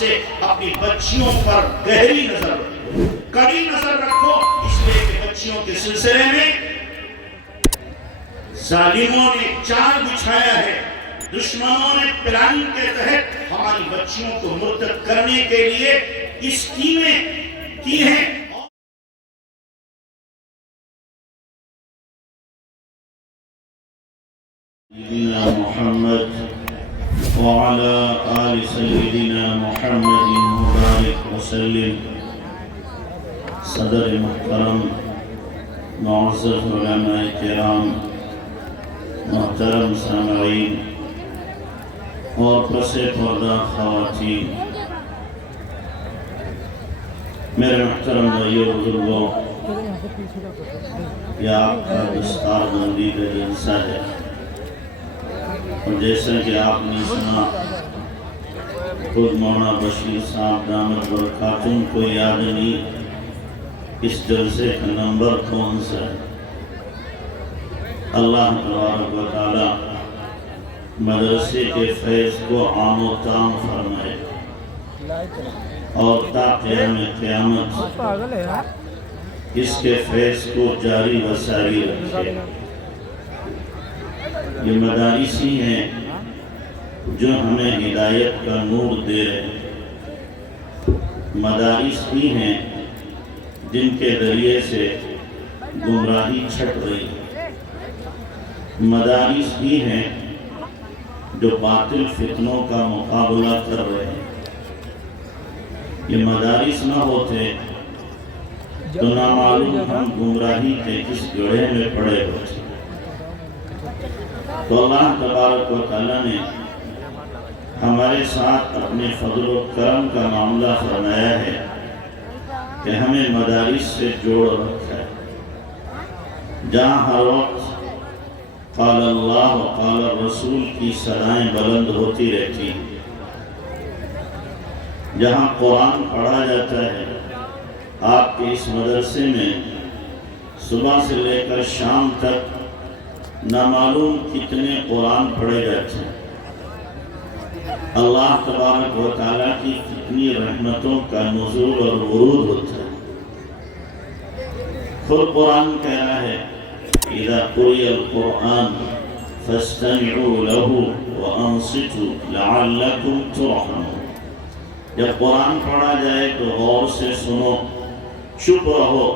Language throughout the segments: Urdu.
سے اپنی بچیوں پر گہری نظر رکھو، کڑی نظر رکھو، اس لیے کہ بچیوں کے سلسلے میں ظالموں نے چال بچھایا ہے، دشمنوں نے پلاننگ کے تحت ہماری بچیوں کو مرتد کرنے کے لیے اسکیمیں کی ہیں۔ سیدنا محمد وعلى آل سیدنا محمد مبارک وسلم۔ صدر محترم، معزز علماء کرام، محترم سامعین اور پس پردہ خواتین، میرے محترم بھائیو بزرگوں، یہ آپ کا دستار بندی کا جلسہ ہے، اور جیسا کہ آپ نے سنا خود مولانا بشیر صاحب دامت برکاتہم کو یاد نہیں اس جلسے کا نمبر کون سا ہے۔ اللہ تبارک و تعالی مدرسے کے فیض کو عام و تام فرمائے اور تا قیام قیامت اس کے فیض کو جاری و ساری رکھے۔ یہ مدارس ہی ہیں جو ہمیں ہدایت کا نور دے رہے ہیں، مدارس ہی ہیں جن کے ذریعے سے گمراہی چھٹ رہی ہے، مدارس ہی ہیں جو باطل فتنوں کا مقابلہ کر رہے ہیں۔ یہ مدارس نہ ہوتے تو نامعلوم ہم گمراہی کے کس گڑھے میں پڑے ہوتے۔ تو اللہ تبارک و تعالیٰ نے ہمارے ساتھ اپنے فضل و کرم کا معاملہ فرمایا ہے کہ ہمیں مدارس سے جوڑ رکھا ہے، جہاں ہر وقت قال اللہ و قال الرسول کی صدائیں بلند ہوتی رہتی ہیں، جہاں قرآن پڑھا جاتا ہے۔ آپ کے اس مدرسے میں صبح سے لے کر شام تک نامعلوم کتنے قرآن پڑھے جاتے ہیں، اللہ تبارک و تعالیٰ کی کتنی رحمتوں کا نزول اور ورود ہوتا ہے۔ خود قرآن کہہ رہا ہے اذا قرئ القرآن فاستمعوا له وانصتوا لعلكم ترحمون۔ جب قرآن پڑھا جائے تو غور سے سنو، چپ رہو،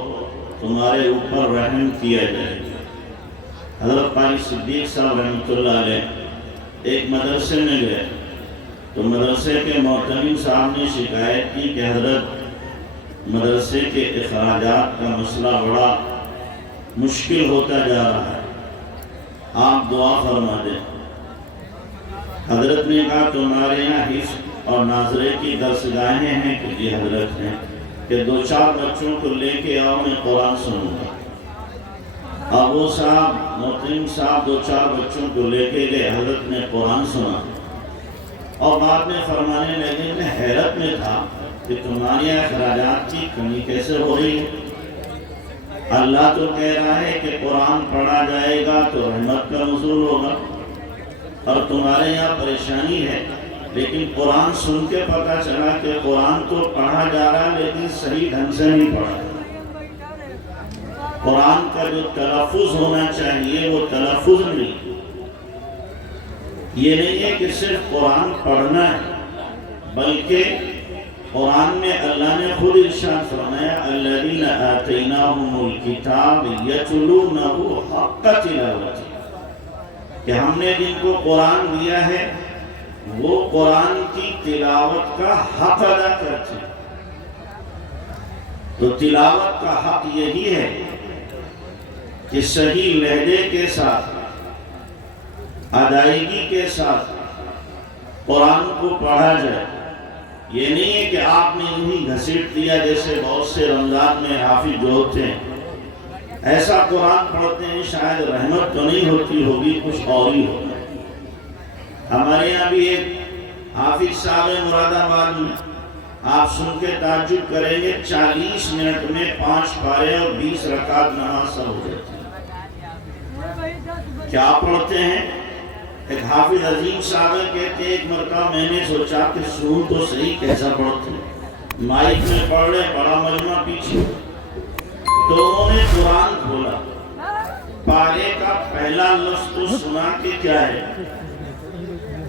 تمہارے اوپر رحم کیا جائے گا۔ حضرت قاری صدیق صاحب رحمۃ اللہ علیہ ایک مدرسے میں گئے تو مدرسے کے معتمد صاحب نے شکایت کی کہ حضرت مدرسے کے اخراجات کا مسئلہ بڑا مشکل ہوتا جا رہا ہے، آپ دعا فرما دیں۔ حضرت نے کہا تمہارے یہاں حفظ اور ناظرے کی درسگاہیں ہیں کہ جی حضرت ہیں، کہ 2-4 بچوں کو لے کے آؤ، میں قرآن سنوں گا۔ اب وہ صاحب معتمد صاحب 2-4 بچوں کو لے کے گئے، حضرت نے قرآن سنا اور بعد میں فرمانے لگے میں حیرت میں تھا کہ تمہاری اخراجات کی کمی کیسے ہو رہی ہے؟ اللہ تو کہہ رہا ہے کہ قرآن پڑھا جائے گا تو رحمت کا نزول ہوگا، اور تمہارے یہاں پریشانی ہے۔ لیکن قرآن سن کے پتہ چلا کہ قرآن تو پڑھا جا رہا لیکن صحیح ڈھنگ سے نہیں پڑھا۔ قرآن کا جو تلفظ ہونا چاہیے وہ تلفظ نہیں۔ یہ نہیں ہے کہ صرف قرآن پڑھنا ہے، بلکہ قرآن میں اللہ نے خود ارشاد فرمایا الذین آتیناہم الکتاب یتلونہ حق تلاوتہ، کہ ہم نے جن کو قرآن دیا ہے وہ قرآن کی تلاوت کا حق ادا کرتے ہیں۔ تو تلاوت کا حق یہی ہے کہ صحیح لہجے کے ساتھ، ادائیگی کے ساتھ قرآن کو پڑھا جائے۔ یہ نہیں ہے کہ آپ نے انہیں گھسیٹ دیا جیسے بہت سے رمضان میں حافظ جو ہوتے ہیں، ایسا قرآن پڑھتے ہیں شاید رحمت تو نہیں ہوتی ہوگی، کچھ اور ہی ہوتا ہے۔ ہمارے یہاں بھی ایک حافظ صاحب مراد آباد میں، آپ سن کے تعجب کریں گے 40 منٹ میں 5 پارے اور 20 رکعت نماز ہو جاتی ہے۔ کیا پڑھتے ہیں؟ ایک حافظ عظیم صاحب کہتے ایک مرتبہ میں نے سوچا کہ سن تو صحیح کیسا پڑھتے ہیں، مائک میں پڑھ رہے، بڑا مجمع پیچھے، تو انہوں نے قرآن کھولا، پارے کا پہلا لفظ تو سنا کہ کیا ہے،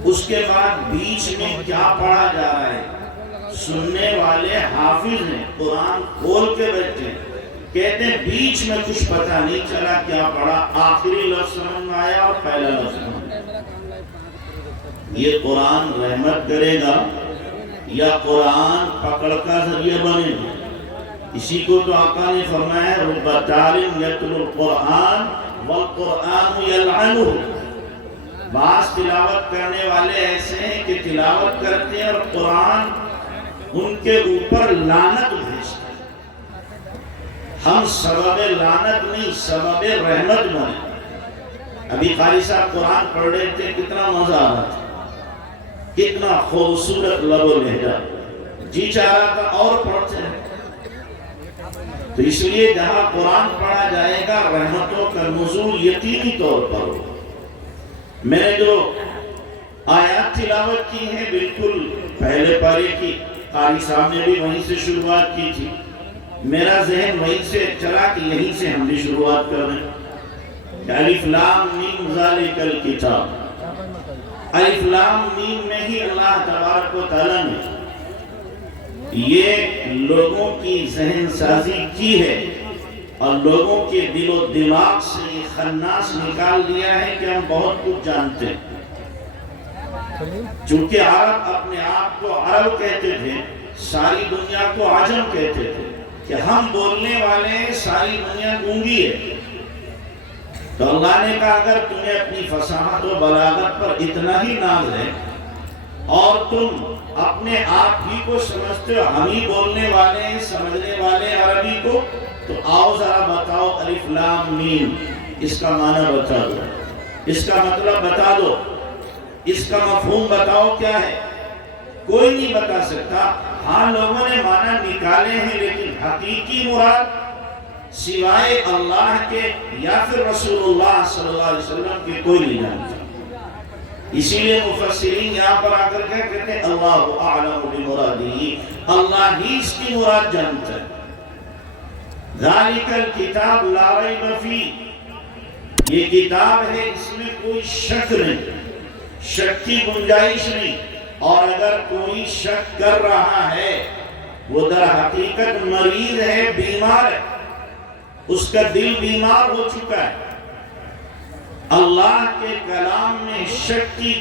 اس کے بعد بیچ میں کیا پڑھا جا رہا ہے، سننے والے حافظ ہیں، قرآن کھول کے بیٹھے، کہتے ہیں بیچ میں کچھ پتہ نہیں چلا کیا پڑھا، آخری لفظ سمجھ میں آیا اور پہلا لفظ سمجھ میں آیا۔ یہ قرآن رحمت کرے گا یا قرآن پکڑ کا ذریعہ بنے گا؟ اسی کو تو آقا نے فرمایا ہے رب طالب یتلو القرآن والقرآن یلعنہ، بعض تلاوت کرنے والے ایسے ہیں کہ تلاوت کرتے ہیں اور قرآن ان کے اوپر لعنت بھیجتا ہے۔ ہم سبب لعنت نہیں، سبب رحمت بنے۔ ابھی قاری صاحب قرآن پڑھ رہے تھے، کتنا مزہ آ رہا تھا، کتنا خوبصورت لب و لہجہ، جی چاہ رہا تھا اور پڑھتے ہیں۔ تو اس لیے جہاں قرآن پڑھا جائے گا رحمتوں کا نزول یقینی طور پر ہو۔ میں نے جو آیات تلاوت کی ہیں بالکل پہلے پارے کی، قاری صاحب نے بھی وہیں سے شروعات کی تھی، میرا ذہن وہیں سے چلا کہ یہیں سے ہم بھی شروعات کر رہے ہیں۔ الف لام میم ذالک الکتاب، الف لام میم میں ہی اللہ تبارک و تعالیٰ نے یہ لوگوں کی ذہن سازی کی ہے اور لوگوں کے دل و دماغ سے یہ خناس نکال دیا ہے کہ ہم بہت کچھ جانتے ہیں۔ چونکہ عرب اپنے آپ کو عرب کہتے تھے، ساری دنیا کو عجم کہتے تھے، کہ ہم بولنے والے ہیں، ساری دنیا گونگی ہے۔ تو اللہ نے کہا اگر تمہیں اپنی فصاحت و بلاغت پر اتنا ہی ناز ہے اور تم اپنے آپ ہی کو سمجھتے ہو ہم ہی بولنے والے ہیں، سمجھنے والے عربی کو، تو آؤ ذرا بتاؤ الف لام میم، اس کا معنی بتا دو، اس کا مطلب بتا دو، اس کا مفہوم بتاؤ کیا ہے۔ کوئی نہیں بتا سکتا۔ ہاں لوگوں نے معنی نکالے ہیں لیکن حقیقی مراد سوائے اللہ کے یا پھر رسول اللہ صلی اللہ علیہ وسلم کے کوئی نہیں جانتا۔ اسی لیے مفسرین یہاں پر آ کر کے کہتے ہیں اللہ اعلم بمرادہ، اللہ ہی اس کی مراد جانتا ہے۔ ذالک الکتاب لا ریب فیہ، یہ کتاب ہے اس میں کوئی شک نہیں، شک کی گنجائش نہیں، اور اگر کوئی شک کر رہا ہے وہ در حقیقت مریض ہے، بیمار ہے، اس کا دل بیمار ہو چکا ہے۔ اللہ کے کلام میں شک کی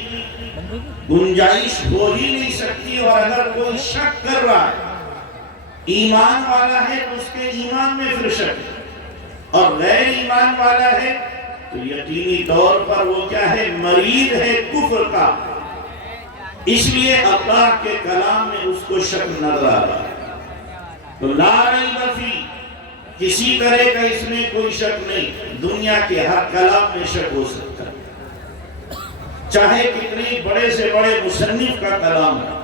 گنجائش ہو ہی نہیں سکتی، اور اگر کوئی شک کر رہا ہے ایمان والا ہے تو اس کے ایمان میں پھر شک ہے، اور غیر ایمان والا ہے تو یقینی طور پر وہ کیا ہے، مریض ہے کفر کا۔ اس لیے اللہ کے کلام میں اس کو شک نظر آ رہا ہے۔ تو لا ریب فیہ، کسی طرح کا اس میں کوئی شک نہیں۔ دنیا کے ہر کلام میں شک ہو سکتا ہے، چاہے کتنی بڑے سے بڑے مصنف کا کلام ہے،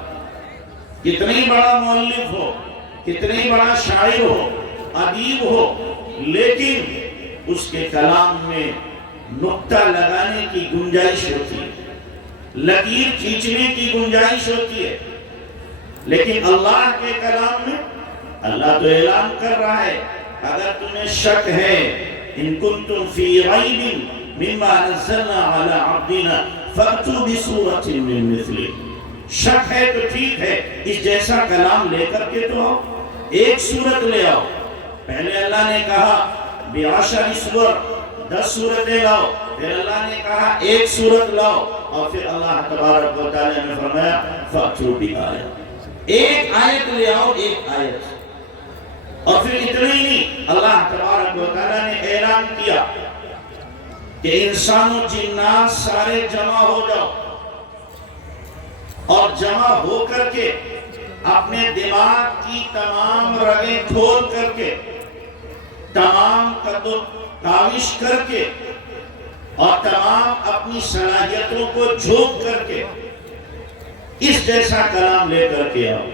کتنی بڑا مؤلف ہو، کتنی بڑا شاعر ہو، ادیب ہو، لیکن اس کے کلام میں نقطہ لگانے کی گنجائش ہوتی ہے، لکیر کھینچنے کی گنجائش ہوتی ہے۔ لیکن اللہ کے کلام میں اللہ تو اعلان کر رہا ہے اگر تمہیں شک ہے ان کنتم فی ریب مما نزلنا علی عبدنا فأتوا بسورۃ من مثلہ، شک ہے تو ٹھیک ہے، اس جیسا کلام لے کر کے تو آؤ، ایک سورت لے آؤ۔ پہلے اللہ نے کہا بعشر سور، 10 سورتیں لاؤ، پھر اللہ نے کہا ایک سورت لاؤ، اور پھر اللہ تبارک و تعالی نے فرمایا فأتوا بآیۃ، ایک آیت لے آؤ، ایک آیت۔ اور پھر اتنا ہی نہیں، اللہ تبارک و تعالی نے اعلان کیا کہ انسان و جنات سارے جمع ہو جاؤ، اور جمع ہو کر کے اپنے دماغ کی تمام رگیں کھول کر کے، تمام قد و کاوش کر کے، اور تمام اپنی صلاحیتوں کو جھونک کر کے اس جیسا کلام لے کر کے آؤ۔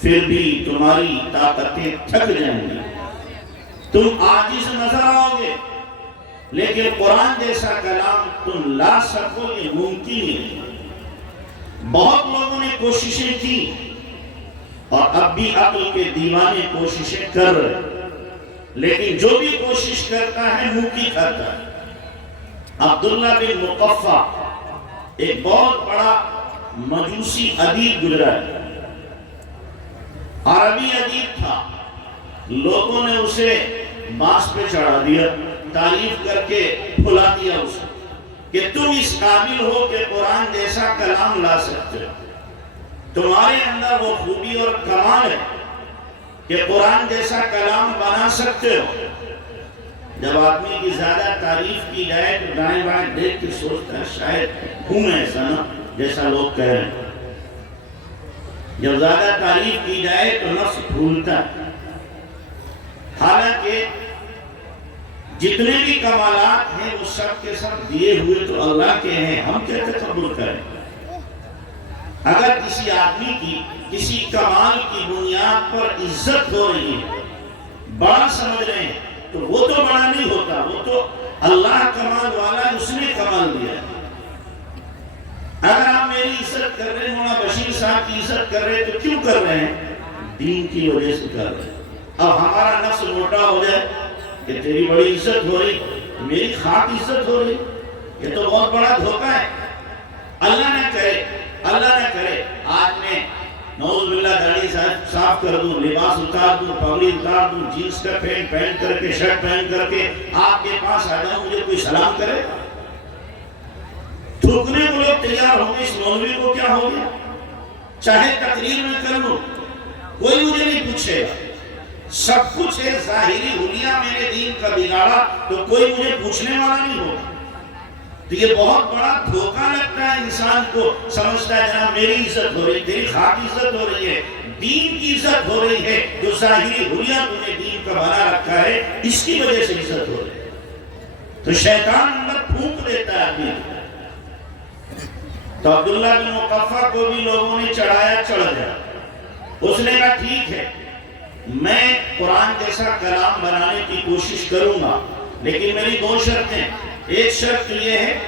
پھر بھی تمہاری طاقتیں تھک جائیں گی، تم عاجز نظر آؤ گے، لیکن قرآن جیسا کلام تم لا سکو یہ ممکن ہی نہیں۔ بہت لوگوں نے کوششیں کی اور اب بھی عقل کے دیوانے کوششیں کر رہے، لیکن جو بھی کوشش کرتا ہے منہ کی کھاتا ہے۔ عبداللہ بن مقفع ایک بہت بڑا مجوسی ادیب گزرا ہے، عربی ادیب تھا، لوگوں نے اسے باس پہ چڑھا دیا، تعریف کر کے پھلا دیا اسے کہ تم اس قابل ہو کہ قرآن جیسا کلام لا سکتے ہو، تمہارے اندر وہ خوبی اور کمال ہے کہ قرآن جیسا کلام بنا سکتے ہو۔ جب آدمی کی زیادہ تعریف کی جائے تو دائیں بائیں دیکھ کے سوچتا ہے شاید ہوں میں ایسا نہ جیسا لوگ کہہ رہے ہیں۔ جب زیادہ تعریف کی جائے تو نفس بھولتا ہے۔ حالانکہ جتنے بھی کمالات ہیں وہ سب کے سب دیے ہوئے تو اللہ کے ہیں، ہم کیسے قبول کریں؟ اگر کسی آدمی کی کسی کمال کی بنیاد پر عزت ہو رہی ہے، بڑا سمجھ رہے ہیں، تو وہ تو بڑا نہیں ہوتا، وہ تو اللہ کمال والا ہے، اس نے کمال دیا ہے۔ اگر آپ میری عزت کر رہے ہیں، مولانا بشیر صاحب کی عزت کر رہے ہیں، تو کیوں کر رہے ہیں؟ دین کی وجہ سے کر رہے ہیں۔ اب ہمارا نفس موٹا ہو جائے کہ تیری بڑی عزت ہو رہی، میری خاک عزت ہو رہی، یہ تو بہت بڑا دھوکہ ہے۔ اللہ نہ کرے، اللہ نہ کرے آج میں نعوذ باللہ داڑھی صاف کر دوں، لباس اتار دوں، پگڑی اتار دوں، جینس کا پینٹ پہن کر کے، شرٹ پہن کر کے آپ کے پاس آ جاؤں، مجھے کوئی سلام کرے؟ تھوکنے کو لوگ تیار ہوں گے، اس مولوی کو کیا ہو گیا؟ چاہے تقریر میں کر لوں، کوئی مجھے نہیں پوچھے گا۔ سب کچھ ہے ظاہری حلیہ میں نے دین کا بگاڑا تو کوئی مجھے پوچھنے والا نہیں ہوگا۔ تو یہ بہت بڑا دھوکہ لگتا ہے انسان کو، سمجھتا ہے جناب میری عزت ہو رہی، تیری خاک عزت ہو رہی ہے، دین کی عزت ہو رہی ہے، جو ظاہری حلیہ تو نے دین کا بنا رکھا ہے اس کی وجہ سے عزت ہو رہی ہے۔ تو شیطان اندر پھونک دیتا ہے آدمی۔ تو عبداللہ بن مقفع کو بھی لوگوں نے چڑھایا، چڑھ گیا۔ اس نے کہا ٹھیک ہے، میں قرآن جیسا کلام بنانے کی کوشش کروں گا، لیکن میری دو شرطیں۔ ایک شرط یہ ہے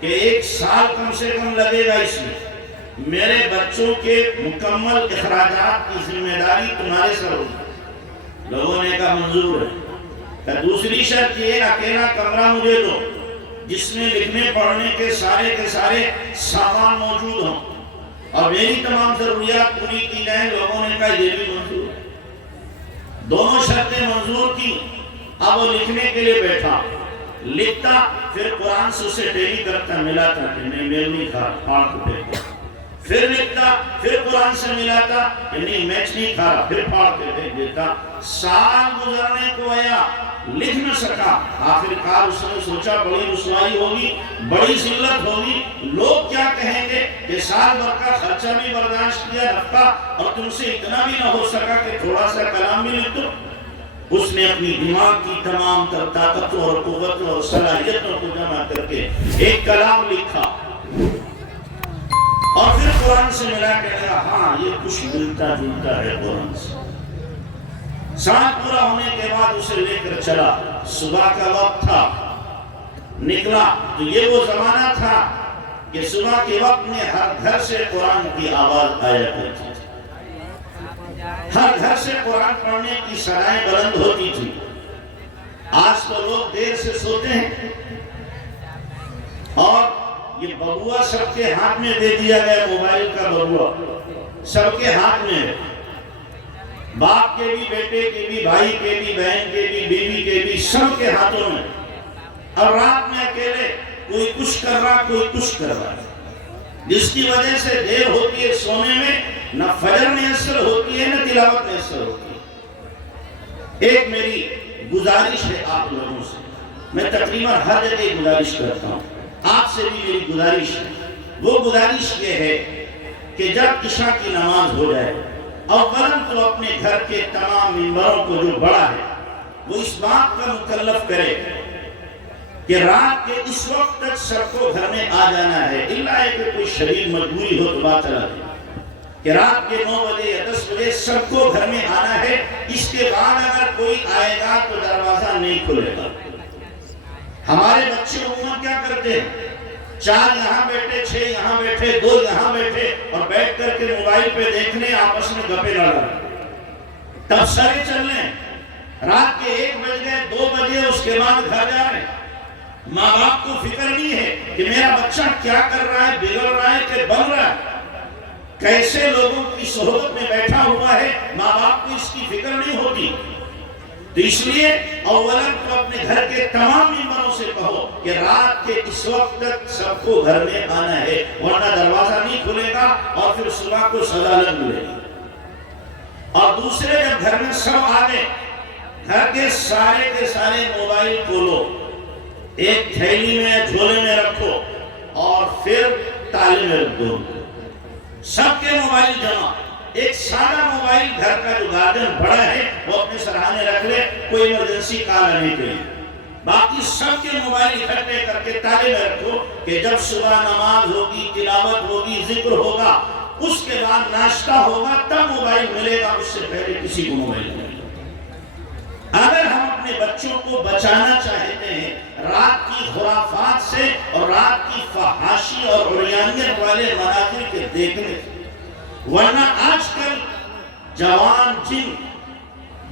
کہ 1 سال کم سے کم لگے گا اس میں، میرے بچوں کے مکمل اخراجات کی ذمہ داری تمہارے سر ہوگی۔ لوگوں نے کہا منظور ہے۔ دوسری شرط یہ، اکیلا کمرہ مجھے دو جس میں لکھنے پڑھنے کے سارے سامان موجود ہوں اور میری تمام ضروریات پوری کی جائیں۔ لوگوں نے کہا یہ بھی منظور ہے۔ دونوں شرطیں منظور کی۔ اب وہ لکھنے کے لیے بیٹھا، لکھتا، پھر قرآن سے اسے ڈیلی کرتا، ملاتا کہ نہیں میل نہیں کھا، پاڑ کو پھینکتا، پھر لکھتا، پھر قرآن سے ملاتا کہ نہیں میچ نہیں کھا رہا، پھر پاڑ کے پھینک دیتا۔ سال گزرنے کو آیا، لکھ نہ سکا۔ آخرکار اس نے سوچا بڑی رسوائی ہوگی، بڑی ذلت ہوگی، لوگ کیا کہیں گے کہ سال بھر کا خرچہ بھی برداشت کیا رکھا اور تم سے اتنا بھی نہ ہو سکا کہ تھوڑا سا کلام بھی لکھ دو۔ اس نے اپنی دماغ کی تمام طاقتوں اور قوتوں اور صلاحیتوں کو جمع کر کے ایک کلام لکھا اور پھر قرآن سے ملا کے کہا ہاں یہ کچھ ملتا جلتا ہے قرآن سے۔ سال پورا ہونے کے بعد اسے لے کر چلا، صبح کا وقت تھا، نکلا تو یہ وہ زمانہ تھا کہ صبح کے وقت میں ہر گھر سے قرآن کی آواز آیا کرتی تھی، ہر گھر سے قرآن پڑھنے کی صدائیں بلند ہوتی تھی۔ آج تو لوگ دیر سے سوتے ہیں اور یہ ببوا سب کے ہاتھ میں دے دیا گیا، موبائل کا ببوا سب کے ہاتھ میں ہے، باپ کے بھی، بیٹے کے بھی، بھائی کے بھی، بہن کے بھی، بیوی کے بھی، سب کے ہاتھوں میں۔ اور رات میں اکیلے کوئی کچھ کر رہا، کوئی کچھ کر رہا، جس کی وجہ سے دیر ہوتی ہے سونے میں، نہ فجر میسر ہوتی ہے نہ تلاوت میسر ہوتی ہے۔ ایک میری گزارش ہے آپ لوگوں سے، میں تقریباً ہر جگہ گزارش کرتا ہوں، آپ سے بھی میری گزارش ہے۔ وہ گزارش یہ ہے کہ جب عشاء کی نماز ہو جائے، اولاً تو اپنے گھر کے تمام ممبروں کو جو بڑا ہے وہ اس بات کا مکلف کرے کہ رات کے اس وقت تک سب کو گھر میں آ جانا ہے، اللہ ہے کہ کوئی شدید مجبوری ہو تو بات چلا دے کہ رات کے 9 بجے یا 10 بجے سب کو گھر میں آنا ہے، اس کے بعد اگر کوئی آئے گا تو دروازہ نہیں کھلے گا۔ ہمارے بچے عموماً کیا کرتے ہیں؟ 4 یہاں بیٹھے، 6 یہاں بیٹھے، 2 یہاں بیٹھے، اور بیٹھ کر کے موبائل پہ دیکھنے، آپس میں گپے لڑ رہے، تبصرے چل رہے ہیں، رات کے 1 بج گئے، 2 بجے، اس کے بعد گھر جا رہے ہیں۔ ماں باپ کو فکر نہیں ہے کہ میرا بچہ کیا کر رہا ہے، بگڑ رہا ہے کہ بن رہا ہے، کیسے لوگوں کی صحبت میں بیٹھا ہوا ہے، ماں باپ کو اس کی فکر نہیں ہوتی۔ تو اس لیے اولاً تو اپنے گھر کے تمام ممبروں سے کہو کہ رات کے اس وقت تک سب کو گھر میں آنا ہے، ورنہ دروازہ نہیں کھلے گا اور پھر صبح کو سزا لگ ملے گی۔ اور دوسرے، جب گھر میں سب آ گئے، گھر کے سارے موبائل کھولو، ایک تھیلی میں، جھولے میں رکھو، اور پھر تالے میں رکھ دو، سب کے موبائل جمع۔ ایک سادہ موبائل گھر کا جو گارڈن بڑا ہے وہ اپنے سرحانے رکھ لے، کوئی ایمرجنسی کال آنے کے لیے۔ باقی سب کے موبائل اکٹھے کر کے تالے میں رکھو کہ جب صبح نماز ہوگی، تلاوت ہوگی، ذکر ہوگا، اس کے بعد ناشتہ ہوگا، تب موبائل ملے گا، اس سے پہلے کسی کو موبائل نہیں ملے گا۔ اگر ہم اپنے بچوں کو بچانا چاہتے ہیں رات کی خرافات سے اور رات کی فحاشی اور عریانیت والے مناظر کے دیکھنے سے، ورنہ آج کل جوان جن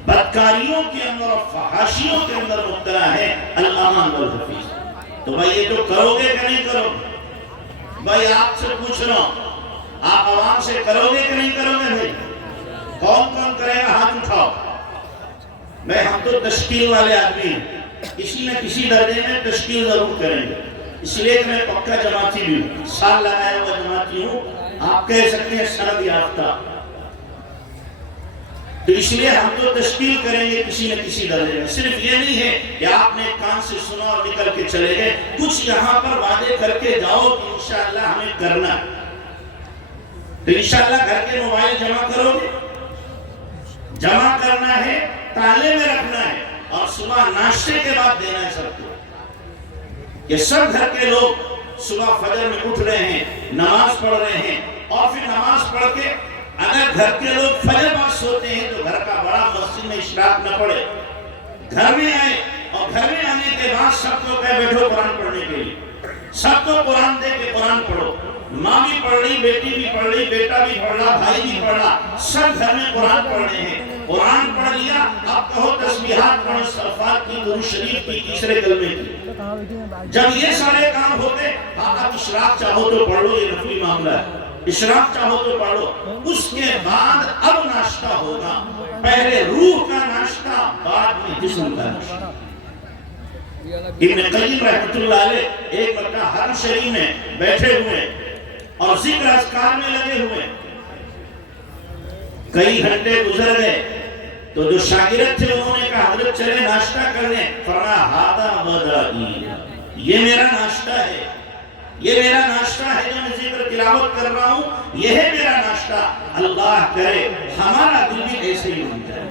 بدکاریوں کے اندر اور فحاشیوں کے اندر مبتلا ہے، الامان والحفیظ۔ تو بھائی یہ تو کرو گے کہ نہیں کرو گے؟ بھائی آپ سے پوچھ رہا ہوں، آپ عوام سے کرو گے کہ نہیں کرو گے؟ بھائی کون کرے گا؟ ہاتھ اٹھاؤ۔ بھائی ہم تو تشکیل والے آدمی ہیں، کسی نہ کسی درجے میں تشکیل ضرور کریں گے، اس لیے کہ میں پکا جماعتی بھی ہوں، سال لگایا ہوا جماعتی ہوں، آپ کہہ سکتے ہیں سند یافتہ۔ تو اس لیے ہم تو تشکیل کریں گے کسی نہ کسی درجے میں۔ صرف یہ نہیں ہے کہ آپ نے کان سے سنا اور نکل کے چلے گئے، کچھ یہاں پر وعدے کر کے جاؤ کہ انشاءاللہ ہمیں کرنا ہے۔ تو انشاءاللہ گھر کے موبائل جمع کرو گے، جمع کرنا ہے، تالے میں رکھنا ہے، اور صبح ناشتے کے بعد دینا ہے سب کو۔ یہ سب گھر کے لوگ صبح فجر میں اٹھ رہے ہیں، نماز پڑھ رہے ہیں، اور پھر نماز پڑھ کے اگر گھر کے لوگ فجر بعد سوتے ہیں تو گھر کا بڑا مسجد میں اشراق نہ پڑے، گھر میں آئے، اور گھر میں آنے کے بعد سب کو کہے بیٹھو قرآن پڑھنے کے لیے، سب کو قرآن دے کے قرآن پڑھو، ماں بھی پڑھ رہی، بیٹی بھی پڑھ رہی، بیٹا بھی پڑھ رہا، بھائی بھی پڑھ رہا، سب گھر میں قرآن پڑھ رہے ہیں۔ قرآن پڑھ لیا، اب کہو تسبیحات پڑھو، استغفار کی، درود شریف کی، تیسرے کلمے کی۔ جب یہ سارے کام ہوتے، اب اشراق چاہو تو پڑھ لو، یہ نفلی معاملہ ہے، اشراق چاہو تو پڑھ لو، اس کے بعد اب ناشتہ ہوگا، پہلے روح کا ناشتہ، بعد میں جسم کا ناشتہ۔ ابن قیم رحمۃ اللہ علیہ ایک مرتبہ حرم شریف میں بیٹھے ہوئے اور ذکر اذکار میں لگے ہوئے، کئی گھنٹے گزر گئے، تو جو شاگرد تھے انہوں نے کہا حضرت چلے ناشتہ کرنے، فرمایا ھذا غدائی، یہ میرا ناشتہ ہے، یہ میرا ناشتہ ہے، جو میں ذکر تلاوت کر رہا ہوں، یہ ہے میرا ناشتہ۔ اللہ کرے ہمارا دل بھی ایسے ہی بن جائے،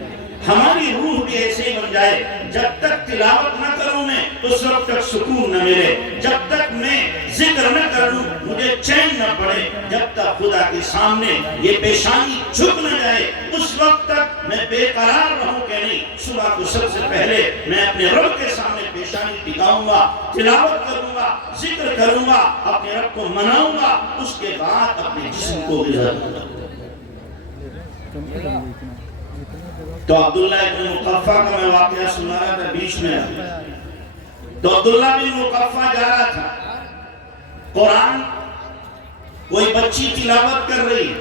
ہماری روح بھی ایسے ہی بن جائے۔ جب تک تلاوت نہ کروں میں اس وقت تک سکون نہ ملے، جب تک میں ذکر نہ کروں مجھے چین نہ پڑے، جب تک خدا کے سامنے یہ پیشانی جھک نہ جائے اس وقت تک میں بے قرار رہوں کہ نہیں۔ صبح کو سب سے پہلے میں اپنے رب کے سامنے پیشانی ٹکاؤں گا، تلاوت کروں گا، ذکر کروں گا، اپنے رب کو مناؤں گا، اس کے بعد اپنے جسم کو غذا دوں گا۔ تو عبداللہ بن مقفع کا میں واقعہ سنا رہا تھا بیچ میں، تو عبداللہ بن مقفع جا رہا تھا، قرآن کوئی بچی تلاوت کر رہی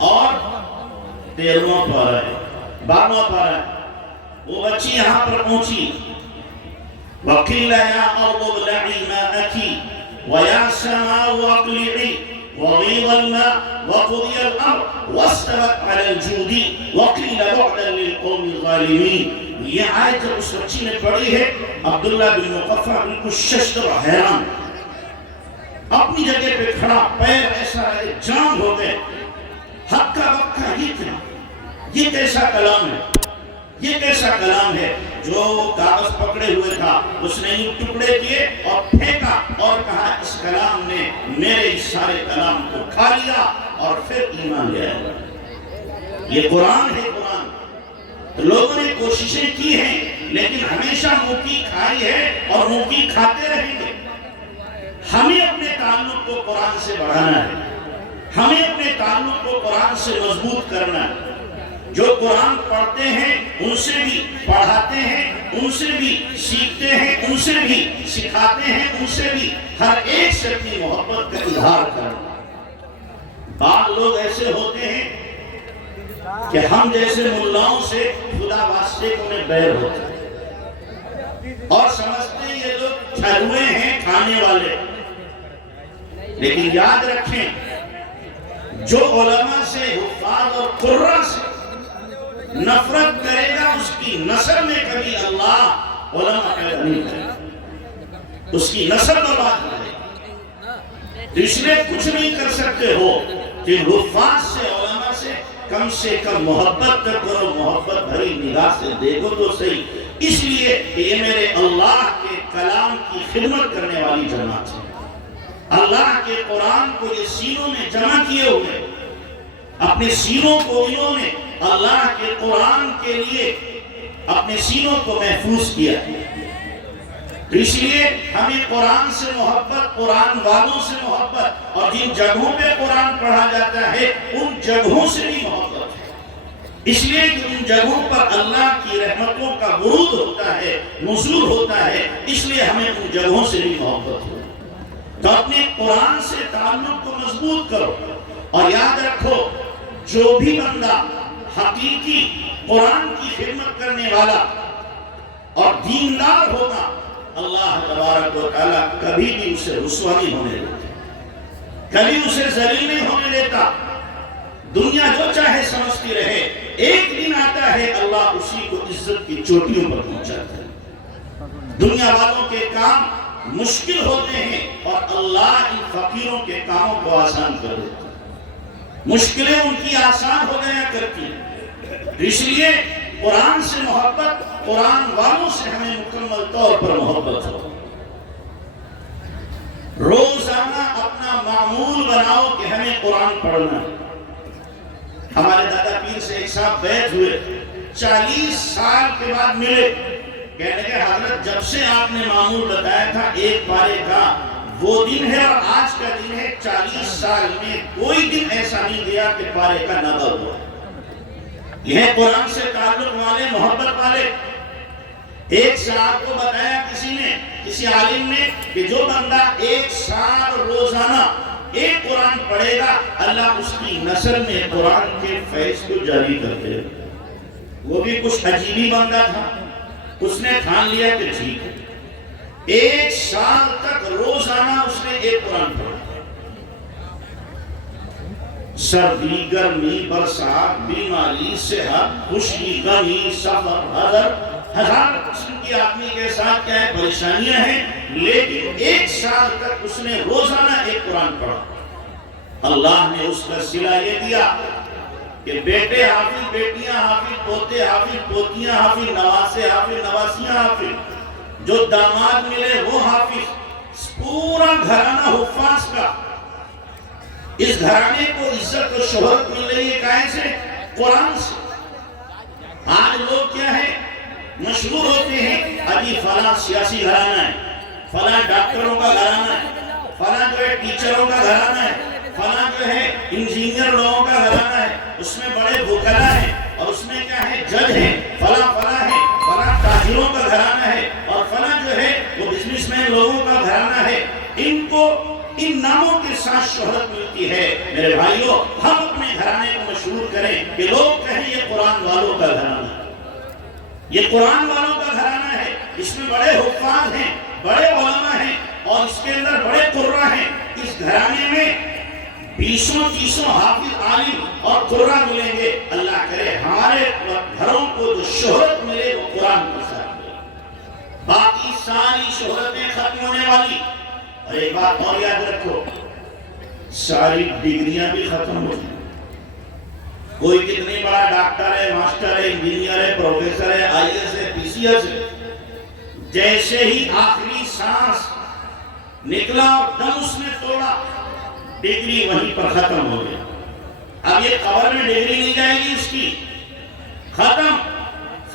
اور 13واں پارہ ہے، 12واں پارہ ہے، وہ بچی یہاں پر پہنچی، وَقِيلَ يَا أَرْضُ ابْلَعِي مَاءَكِ وَيَا سَمَاءُ أَقْلِعِي وَغِيضَ الْمَاءُ وَقُضِيَ الْأَمْرُ وَاسْتَوَتْ عَلَى الْجُودِ وَقِيلَ بُعْدًا لِلْقَوْمِ الظَّالِمِينَ۔ یہ آیت جب اس بچی نے پڑھی ہے، عبداللہ بن مقفع بالکل ششدر و حیران، اپنی جگہ پہ کھڑا، پیر ایسا ہے جام ہو گئے، ہکا بکا، یہ کیسا کلام ہے، یہ کیسا کلام ہے۔ جو کاغذ پکڑے ہوئے تھا اس نے یہ ٹکڑے کیے اور پھینکا اور کہا اس کلام نے میرے اس سارے کلام کو کھا لیا اور پھر ایمان لے آیا۔ یہ قرآن ہے، قرآن تو لوگوں نے کوششیں کی ہیں لیکن ہمیشہ منہ کی کھائی ہے اور منہ کی کھاتے رہیں گے۔ ہمیں اپنے تعلق کو قرآن سے بڑھانا ہے، ہمیں اپنے تعلق کو قرآن سے مضبوط کرنا ہے۔ جو قرآن پڑھتے ہیں ان سے بھی پڑھاتے ہیں، ان سے بھی سیکھتے ہیں، ان سے بھی سکھاتے ہیں، ان سے بھی ہر ایک سے اپنی محبت کا اظہار کرنا۔ بعض لوگ ایسے ہوتے ہیں کہ ہم جیسے ملاؤں سے خدا واسطے کو میں بیر ہوتا ہے اور سمجھتے ہیں یہ لوگ چھلوے ہیں کھانے والے، لیکن یاد رکھیں جو علماء سے، حفاظ اور قرآن سے نفرت کرے گا اس کی نسل میں کبھی اللہ علماء پیدا نہیں کرے گا، اس کی نسل برباد کرے گا۔ تو اس لیے کچھ نہیں کر سکتے ہو کہ حفاظ سے، علماء سے کم محبت کرو، محبت بھری نگاہ سے دیکھو تو صحیح۔ اس لیے کہ یہ میرے اللہ کے کلام کی خدمت کرنے والی جماعت ہے۔ اللہ کے قرآن کو یہ سینوں میں جمع کیے ہوئے، اپنے سینوں کو انہوں نے اللہ کے قرآن کے لیے اپنے سینوں کو محفوظ کیا۔ تو اس لیے ہمیں قرآن سے محبت، قرآن والوں سے محبت، اور جن جگہوں پہ قرآن پڑھا جاتا ہے ان جگہوں سے بھی محبت ہے۔ اس لیے کہ ان جگہوں پر اللہ کی رحمتوں کا ورود ہوتا ہے، نزول ہوتا ہے، اس لیے ہمیں ان جگہوں سے بھی محبت ہو۔ تو اپنے قرآن سے تعلق کو مضبوط کرو، اور یاد رکھو جو بھی بندہ حقیقی قرآن کی خدمت کرنے والا اور دیندار ہوگا، اللہ تبارک و تعالیٰ کبھی بھی اسے رسوا نہیں ہونے دیتا، کبھی اسے ذلیل نہیں ہونے دیتا۔ دنیا جو چاہے سمجھتی رہے، ایک دن آتا ہے اللہ اسی کو عزت کی چوٹیوں پر پہنچاتا ہے۔ دنیا والوں کے کام مشکل ہوتے ہیں اور اللہ ان فقیروں کے کاموں کو آسان کر دیتا ہے، مشکلیں ان کی آسان ہو گیا کرتی ہیں۔ اس لیے قرآن سے محبت، قرآن والوں سے ہمیں مکمل طور پر محبت ہو۔ روزانہ اپنا معمول بناؤ کہ ہمیں قرآن پڑھنا ہے۔ ہمارے دادا پیر سے ایک صاحب بیعت ہوئے، 40 سال کے بعد ملے، کہنے کہ حضرت جب سے آپ نے معمول بتایا تھا ایک پارے کا، وہ دن ہے اور آج کا دن ہے، 40 سال میں کوئی دن ایسا نہیں گیا کہ پارے کا نہ ہوا۔ یہ قرآن سے تعلق والے، محبت والے۔ ایک صاحب کو بتایا کسی نے، کسی عالم نے، کہ جو بندہ 1 سال روزانہ ایک قرآن پڑھے گا اللہ اس کی نسل میں قرآن کے فیض کو جاری کر دے گا۔ وہ بھی کچھ عجیبی بندہ تھا، اس نے ٹھان لیا کہ ٹھیک ہے، 1 سال تک روزانہ اس نے ایک قرآن پڑھا۔ سردی، گرمی، برسات، بیماری، صحت، خوشی، غمی، سفر، حضر، ہزار قسم کی آدمی کے ساتھ کیا ہے پریشانیاں ہیں، لیکن 1 سال تک اس نے روزانہ ایک قرآن پڑھا۔ اللہ نے اس کا صلہ یہ دیا کہ بیٹے حافظ، بیٹیاں حافظ، پوتے حافظ، پوتیاں حافظ، نواسے حافظ، نواسیاں حافظ، جو داماد ملے وہ حافظ، پورا گھرانہ حفاظ کا۔ اس گھرانے کو عزت و شہرت مل رہی ہے کائیں سے؟ قرآن سے۔ آج لوگ کیا ہے مشہور ہوتے ہیں، ابھی فلاں سیاسی گھرانہ ہے، فلاں ڈاکٹروں کا گھرانہ ہے، فلاں جو ہے ٹیچروں کا گھرانہ ہے، فلاں جو ہے انجینئر لوگوں کا گھرانہ ہے، اس میں بڑے وکلا ہیں اور اس میں کیا ہے جج ہیں، فلاں فلاں ہے، فلاں تاجروں کا گھرانہ ہے، اور فلاں جو ہے وہ بزنس مین لوگوں کا گھرانہ ہے۔ ان کو ان ناموں کے ساتھ شہرت ملتی ہے۔ میرے بھائیوں، ہم اپنے گھرانے کو مشہور کریں کہ لوگ کہیں یہ قرآن والوں کا گھرانہ ہے، یہ قرآن والوں کا گھرانہ ہے، اس میں بڑے حفاظ ہیں، بڑے علماء ہیں، اور اس کے اندر بڑے قرآ ہیں۔ اس گھرانے میں 20-30 حافظ، عالم اور قرآ ملیں گے۔ اللہ کرے ہمارے گھروں کو جو شہرت ملے وہ قرآن کے ساتھ ملے۔ باقی ساری شہرتیں ختم ہونے والی، اور ایک بات اور یاد رکھو، ساری ڈگریاں بھی ختم ہو جائیں۔ کوئی کتنی بڑا ڈاکٹر ہے، ماسٹر ہے، انجینئر ہے، پروفیسر ہے، IAS ہے، PCS ہے، جیسے ہی آخری سانس نکلا اور دم اس نے توڑا، ڈگری وہیں پر ختم ہو گئی۔ اب یہ قبر میں ڈگری نہیں جائے گی اس کی، ختم۔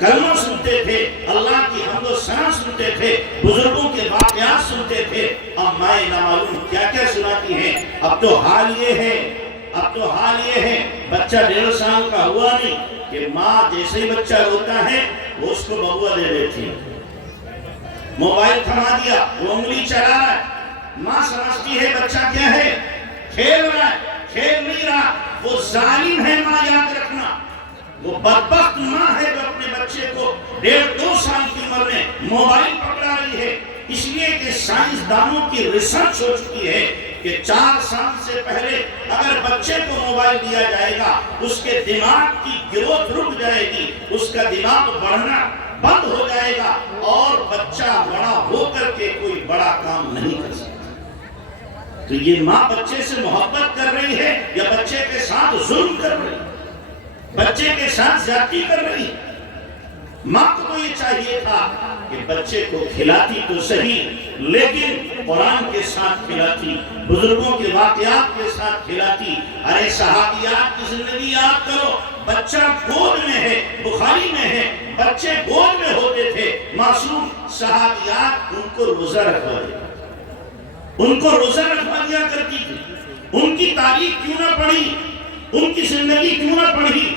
کلمہ سنتے تھے، اللہ کی حمد و ثنا سنتے تھے، بزرگوں کے واقعات سنتے تھے، اب مائیں نہ معلوم کیا کیا سناتی ہیں۔ اب تو حال یہ ہے بچہ 1.5 سال کا ہوا نہیں کہ ماں جیسے ہی بچہ روتا ہے وہ اس کو بہوا دے دیتی ہے، موبائل تھما دیا، وہ انگلی چلا رہا ہے، ماں سمجھتی ہے بچہ کیا ہے، کھیل رہا ہے، کھیل نہیں رہا، وہ ظالم ہے ماں، یاد رکھنا، وہ بدبخت ماں ہے جو اپنے بچے کو 1.5-2 سال کی عمر میں موبائل پکڑا رہی ہے، اس لیے کہ سائنسدانوں کی ریسرچ ہو چکی ہے کہ 4 سال سے پہلے اگر بچے کو موبائل دیا جائے گا اس کے دماغ کی گروتھ رک جائے گی، اس کا دماغ بڑھنا بند ہو جائے گا اور بچہ بڑا ہو کر کے کوئی بڑا کام نہیں کر سکتا۔ تو یہ ماں بچے سے محبت کر رہی ہے یا بچے کے ساتھ ظلم کر رہی ہے، بچے کے ساتھ زیادتی کر رہی ہے؟ ماں کو تو یہ چاہیے تھا کہ بچے کو کھلاتی تو صحیح لیکن قرآن کے ساتھ کھلاتی، بزرگوں کے واقعات کے ساتھ کھلاتی۔ ارے صحابیات کی زندگی یاد کرو، بچہ گود میں ہے، بخاری میں ہے، بچے گود میں ہوتے تھے، معصوم صحابیات ان کو روزہ رکھوا دیا کرتی تھی۔ ان کی تاریخ کیوں نہ پڑھی، ان کی زندگی کیوں نہ پڑھی؟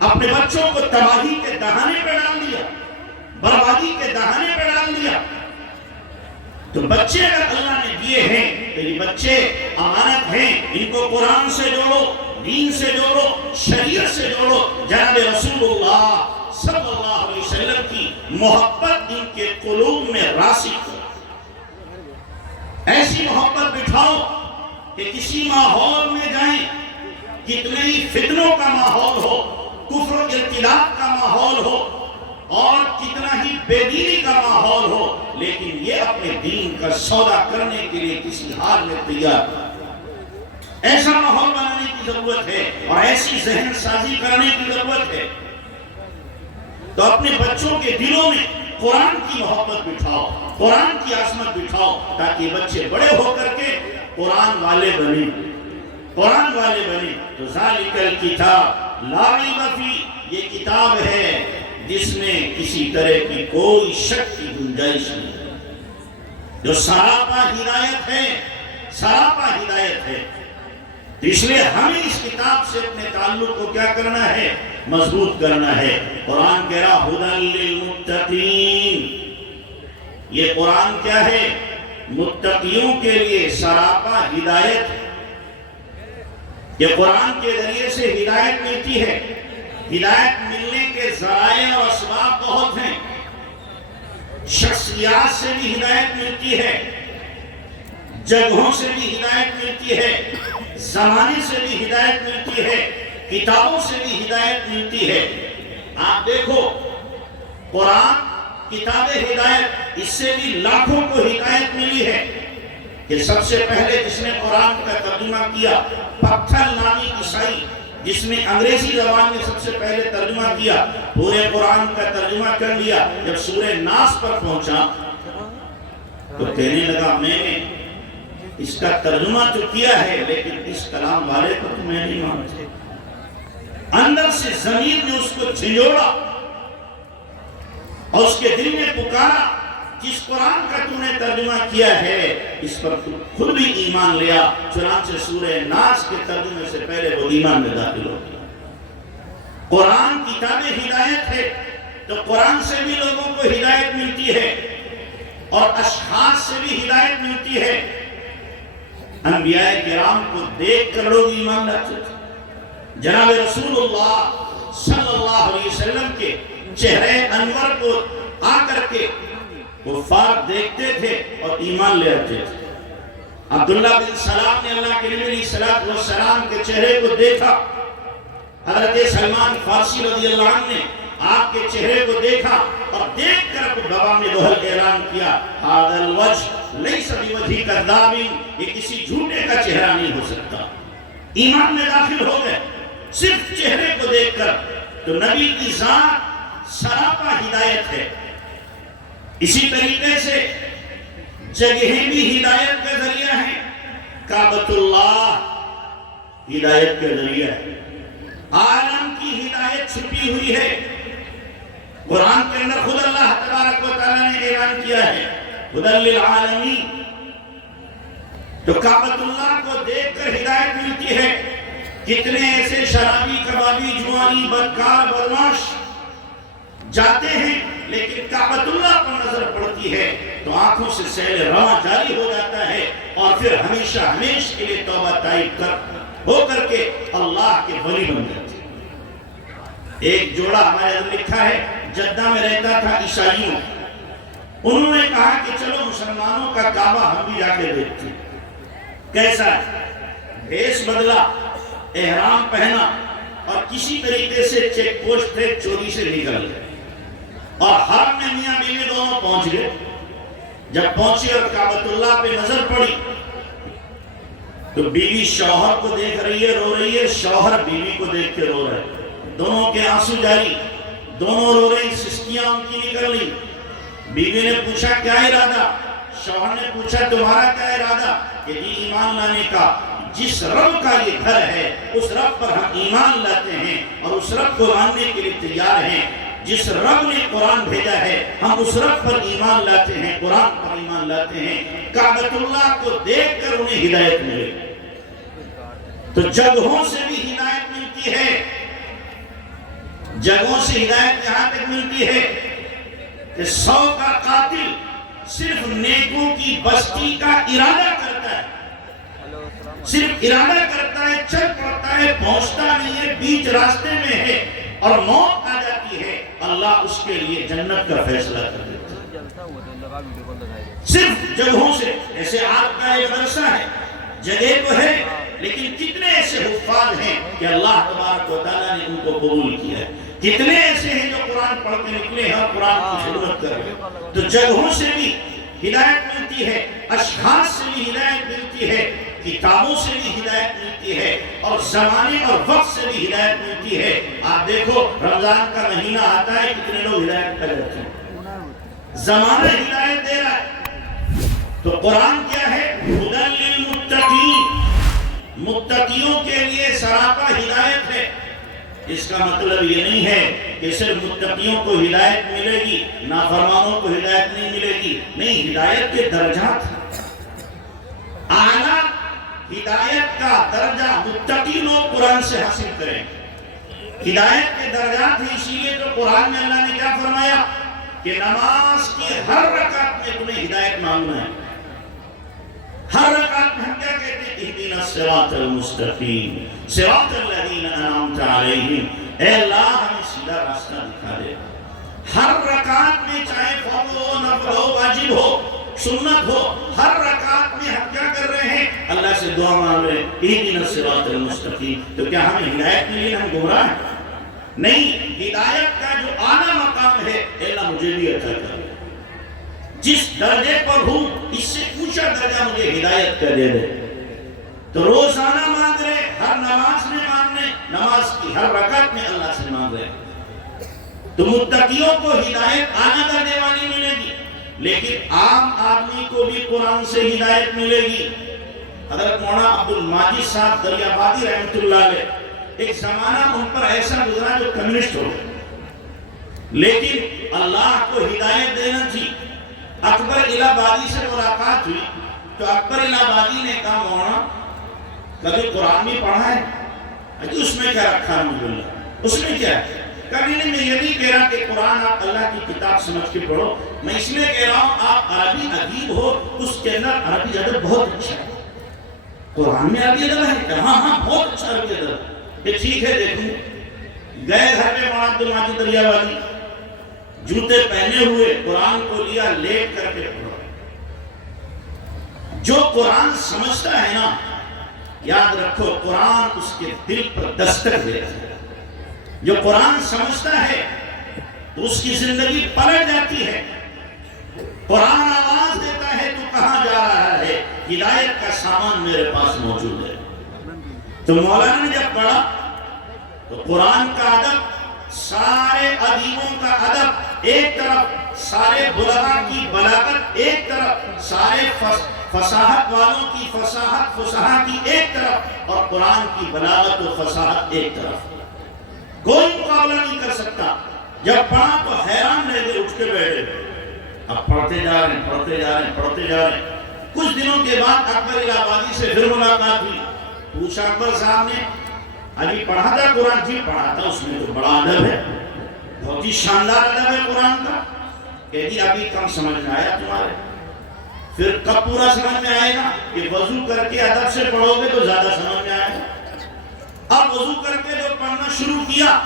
اپنے بچوں کو تباہی کے دہانے پہ ڈال دیا، بربادی کے دہانے پہ ڈال دیا۔ تو بچے اگر اللہ نے دیے ہیں تو یہ بچے امانت ہیں، ان کو قرآن سے جوڑو، دین سے جوڑو، شریعت سے جوڑو، جناب رسول اللہ صلی اللہ علیہ وسلم کی محبت ان کے قلوب میں راسخ ہو، ایسی محبت بٹھاؤ کہ کسی ماحول میں جائیں، کتنے ہی فتنوں کا ماحول ہو، کفر و ارتداد کا ماحول ہو اور کتنا ہی بے دینی کا ماحول ہو، لیکن یہ اپنے دین کا سودا کرنے کے لیے کسی حال میں تیار ہے۔ ایسا ماحول بنانے کی ضرورت ہے اور ایسی ذہن سازی کرنے کی ضرورت ہے۔ تو اپنے بچوں کے دلوں میں قرآن کی محبت بٹھاؤ، قرآن کی عظمت بٹھاؤ، تاکہ بچے بڑے ہو کر کے قرآن والے بنے، قرآن والے بنے۔ تو ذالک الکتاب لا ریب فیہ، یہ کتاب ہے جس میں کسی طرح کی کوئی شک کی گنجائش نہیں، جو سراپا ہدایت ہے، سراپا ہدایت ہے۔ تو اس لیے ہمیں اس کتاب سے اپنے تعلق کو کیا کرنا ہے؟ مضبوط کرنا ہے۔ قرآن کہہ رہا ھدی للمتقین، یہ قرآن کیا ہے؟ متقیوں کے لیے سراپا ہدایت ہے۔ یہ قرآن کے ذریعے سے ہدایت ملتی ہے۔ ہدایت ملنے کے ذرائع اور اسباب بہت ہیں، شخصیات سے بھی ہدایت ملتی ہے، جگہوں سے بھی ہدایت ملتی ہے، زمانے سے بھی ہدایت ملتی ہے، کتابوں سے بھی ہدایت ملتی ہے۔ آپ دیکھو قرآن کتاب ہدایت، اس سے بھی لاکھوں کو ہدایت ملی ہے۔ کہ سب سے پہلے جس نے قرآن کا ترجمہ کیا، پتھر نامی عیسائی، جس نے انگریزی زبان میں سب سے پہلے ترجمہ کیا، پورے قرآن کا ترجمہ کر لیا۔ جب سورہ ناس پر پہنچا تو کہنے لگا میں نے اس کا ترجمہ تو کیا ہے لیکن اس کلام والے کو تو میں نہیں مانتا۔ اندر سے ضمیر نے اس کو جھنجھوڑا اور اس کے دل میں پکارا، جس قرآن کا تو نے ترجمہ کیا ہے اس پر تو خود بھی ایمان لیا۔ چنانچہ سورہ ناس کے ترجمے سے پہلے وہ ایمان میں داخل ہو گیا۔ قرآن کتاب ہدایت ہے تو قرآن سے بھی لوگوں کو ہدایت ملتی ہے اور اشخاص سے بھی ہدایت ملتی ہے۔ انبیاء کرام کو دیکھ کر لوگ ایمان لاتے تھے۔ جناب رسول اللہ صلی اللہ علیہ وسلم کے چہرے انور کو آ کر کے کفار دیکھتے تھے اور ایمان لے آتے تھے۔ عبداللہ بن سلام نے اللہ کے نبی علیہ السلام کے چہرے کو دیکھا، حضرت سلمان فارسی رضی اللہ عنہ نے آپ کے چہرے کو دیکھا اور دیکھ کر اپنے بابا میں دوہل اعلان کیا، ھذا الوجہ لیس بوجہ کذاب، یہ کسی جھوٹے کا چہرہ نہیں ہو سکتا۔ ایمان میں داخل ہو گئے صرف چہرے کو دیکھ کر۔ تو نبی کی ذات سراپا ہدایت ہے۔ اسی طریقے سے جگہیں بھی ہدایت کا ذریعہ ہیں۔ کعبۃ اللہ ہدایت کا ذریعہ ہے، عالم کی ہدایت چھپی ہوئی ہے۔ قرآن کے اندر خود اللہ تبارک و تعالیٰ نے اعلان کیا ہے ہدی للعالمین۔ تو کعبۃ اللہ کو دیکھ کر ہدایت ملتی ہے۔ کتنے ایسے شرابی، کبابی، جوانی، بدکار، بدماش جاتے ہیں، لیکن کعبۃ اللہ پر نظر پڑتی ہے تو آنکھوں سے سیل رواں جاری ہو جاتا ہے، اور پھر ہمیشہ ہمیشہ کے لیے توبہ طائب ہو کر کے اللہ کے ولی بن جاتے ہیں۔ ایک جوڑا ہمارے اندر لکھا ہے، جدہ میں رہتا تھا عیسائیوں، انہوں نے کہا کہ چلو مسلمانوں کا کعبہ ہم بھی جا کے دیکھتے ہیں کیسا ہے۔ بھیس بدلا، احرام پہنا، اور کسی طریقے سے چیک پوسٹ پہ چوری سے نکل گئے، اور حرم میں میاں بیوی دونوں پہنچ گئے۔ جب پہنچے اور کعبۃ اللہ پہ نظر پڑی تو بیوی شوہر کو دیکھ رہی ہے، رو رہی ہے، شوہر بیوی کو دیکھ کے رو رہے ہیں، دونوں کے آنسو جاری، دونوں رو رہے ہیں، سسکیاں ان کی نکل لی۔ بیوی نے پوچھا کیا ارادہ؟ شوہر نے پوچھا تمہارا کیا ارادہ؟ کہ جی ایمان لانے کا، جس رب کا یہ گھر ہے اس رب پر ہم ایمان لاتے ہیں اور اس رب کو ماننے کے لیے تیار ہیں۔ جس رب نے قرآن بھیجا ہے ہم اس رب پر ایمان لاتے ہیں، قرآن پر ایمان لاتے ہیں۔ کعبۃ اللہ کو دیکھ کر انہیں ہدایت ملے۔ تو جگہوں سے بھی ہدایت ملتی ہے، جگہوں سے ہدایت یہاں تک ملتی ہے کہ 100 کا قاتل صرف نیکوں کی بستی کا ارادہ کرتا ہے، صرف ارادہ کرتا ہے، چل پڑتا ہے، پہنچتا نہیں ہے، بیچ راستے میں ہے اور موت آ جاتی ہے، اللہ اس کے لیے جنت کا فیصلہ کر دیتا ہے۔ صرف جگہوں سے، ایسے آپ کا ایک مدرسہ ہے، جگہ تو ہے، لیکن کتنے ایسے حفاظ ہیں کہ اللہ تبارک و تعالیٰ نے ان کو قبول کیا ہے، کتنے ایسے ہیں جو قرآن پڑھ کے نکلے ہیں اور قرآن کی خدمت کر رہے ہیں۔ تو جگہوں سے بھی ہدایت ملتی ہے، اشخاص سے بھی ہدایت ملتی ہے، کتابوں سے بھی ہدایت ملتی ہے، اور زمانے اور وقت سے بھی ہدایت ملتی ہے۔ آپ دیکھو رمضان کا مہینہ آتا ہے، کتنے لوگ ہدایت کر جاتے ہیں، زمانہ ہدایت دے رہا ہے۔ تو قرآن کیا ہے؟ ہدی للمتقین، متقیوں کے لیے سراپا ہدایت ہے۔ اس کا مطلب یہ نہیں ہے کہ صرف متقیوں کو ہدایت ملے گی، نافرمانوں کو ہدایت نہیں ملے گی، نہیں، ہدایت کے درجات ہیں۔ اعلیٰ ہدایت کا درجہ متقی لوگ قرآن سے حاصل کریں۔ ہدایت کے درجات ہیں، اسی لیے تو قرآن میں اللہ نے کیا فرمایا کہ نماز کی ہر رکعت میں تمہیں ہدایت مانگنا ہے۔ ہر رکعت میں ہم کیا کہتے ہیں؟ اہدنا الصراط المستقیم صراط الذین انعمت علیہم، اے اللہ ہمیں سیدھا راستہ دکھا دے۔ ہر رکعت میں چاہے فرض ہو، نفل ہو، واجب ہو، سنت ہو، ہر رکعت میں ہم کیا کر رہے ہیں؟ اللہ سے دعا مانگ رہے ہیں اہدنا الصراط المستقیم۔ تو کیا ہمیں ہدایت ملی، ہم گمراہ ہیں؟ نہیں، ہدایت کا جو اعلیٰ مقام ہے اللہ مجھے بھی عطا کر، جس درجے پر ہوں اس سے اونچا درجہ مجھے ہدایت کا دے دے۔ تو روزانہ مانگ رہے، ہر نماز میں مانگ رہے، نماز کی ہر رکعت میں اللہ سے مانگ رہے۔ تو متقیوں کو ہدایت اعلیٰ درجے والی ملے گی، لیکن عام آدمی کو بھی قرآن سے ہدایت ملے گی۔ حضرت مولانا عبد الماجد صاحب دریابادی رحمۃ اللہ علیہ، ایک زمانہ ان پر ایسا گزرا جو کمیونسٹ ہو گئے، لیکن اللہ کو ہدایت دینا تھی۔ اکبر الہٰبادی سے ملاقات ہوئی تو اکبر الہٰبادی نے کہا مولانا کبھی قرآن بھی پڑھا ہے؟ اس میں کیا رکھا ہے مجھے اللہ؟ اس میں کیا ہے؟ کبھی نہیں، میں یہ نہیں کہہ رہا کہ قرآن آپ اللہ کی کتاب سمجھ کے پڑھو، میں اس لیے کہہ رہا ہوں آپ عربی ادیب ہو، اس کے اندر عربی ادب بہت اچھا ہے۔ قرآن میں عربی ادب ہے کہ ہاں ہاں بہت اچھا عربی ادب ہے، ٹھیک ہے دیکھوں۔ گئے گھر میں مولانا عبد الماجد دریابادی، جوتے پہنے ہوئے قرآن کو لیا، لیٹ کر کے پڑھا۔ جو قرآن سمجھتا ہے نا، یاد رکھو قرآن اس کے دل پر دستک دیتا ہے۔ جو قرآن سمجھتا ہے تو اس کی زندگی پلٹ جاتی ہے۔ قرآن آواز دیتا ہے تو کہاں جا رہا ہے؟ ہدایت کا سامان میرے پاس موجود ہے۔ تو مولانا نے جب پڑھا تو قرآن کا ادب، سارے ادیبوں کا ادب ایک طرف، سارے بلغاء کی بلاغت ایک طرف، سارے فصاحت والوں کی فصاحت فصاحت کی ایک طرف، اور قرآن کی بلاغت و فصاحت ایک طرف۔ کوئی مقابلہ نہیں کر سکتا۔ جب پڑھا تو حیران رہ گئے، اٹھ کے بیٹھے، اب پڑھتے جا رہے ہیں پڑھتے جا رہے ہیں پڑھتے جا رہے ہیں۔ کچھ دنوں کے بعد اکبر الہ آبادی سے پھر ملاقات ہوئی، پوچھا اکبر صاحب نے ابھی پڑھا تھا قرآن؟ جی پڑھا تھا، اس میں تو بڑا ادب ہے، بہت ہی شاندار ادب ہے قرآن کا۔ کہ جی ابھی کم سمجھ میں آیا تمہارے، پھر کب پورا سمجھ میں آئے گا؟ کہ وضو کر کے ادب سے پڑھو گے تو زیادہ سمجھ میں آئے گا۔ اب وضو کر کے جو پڑھنا شروع کیا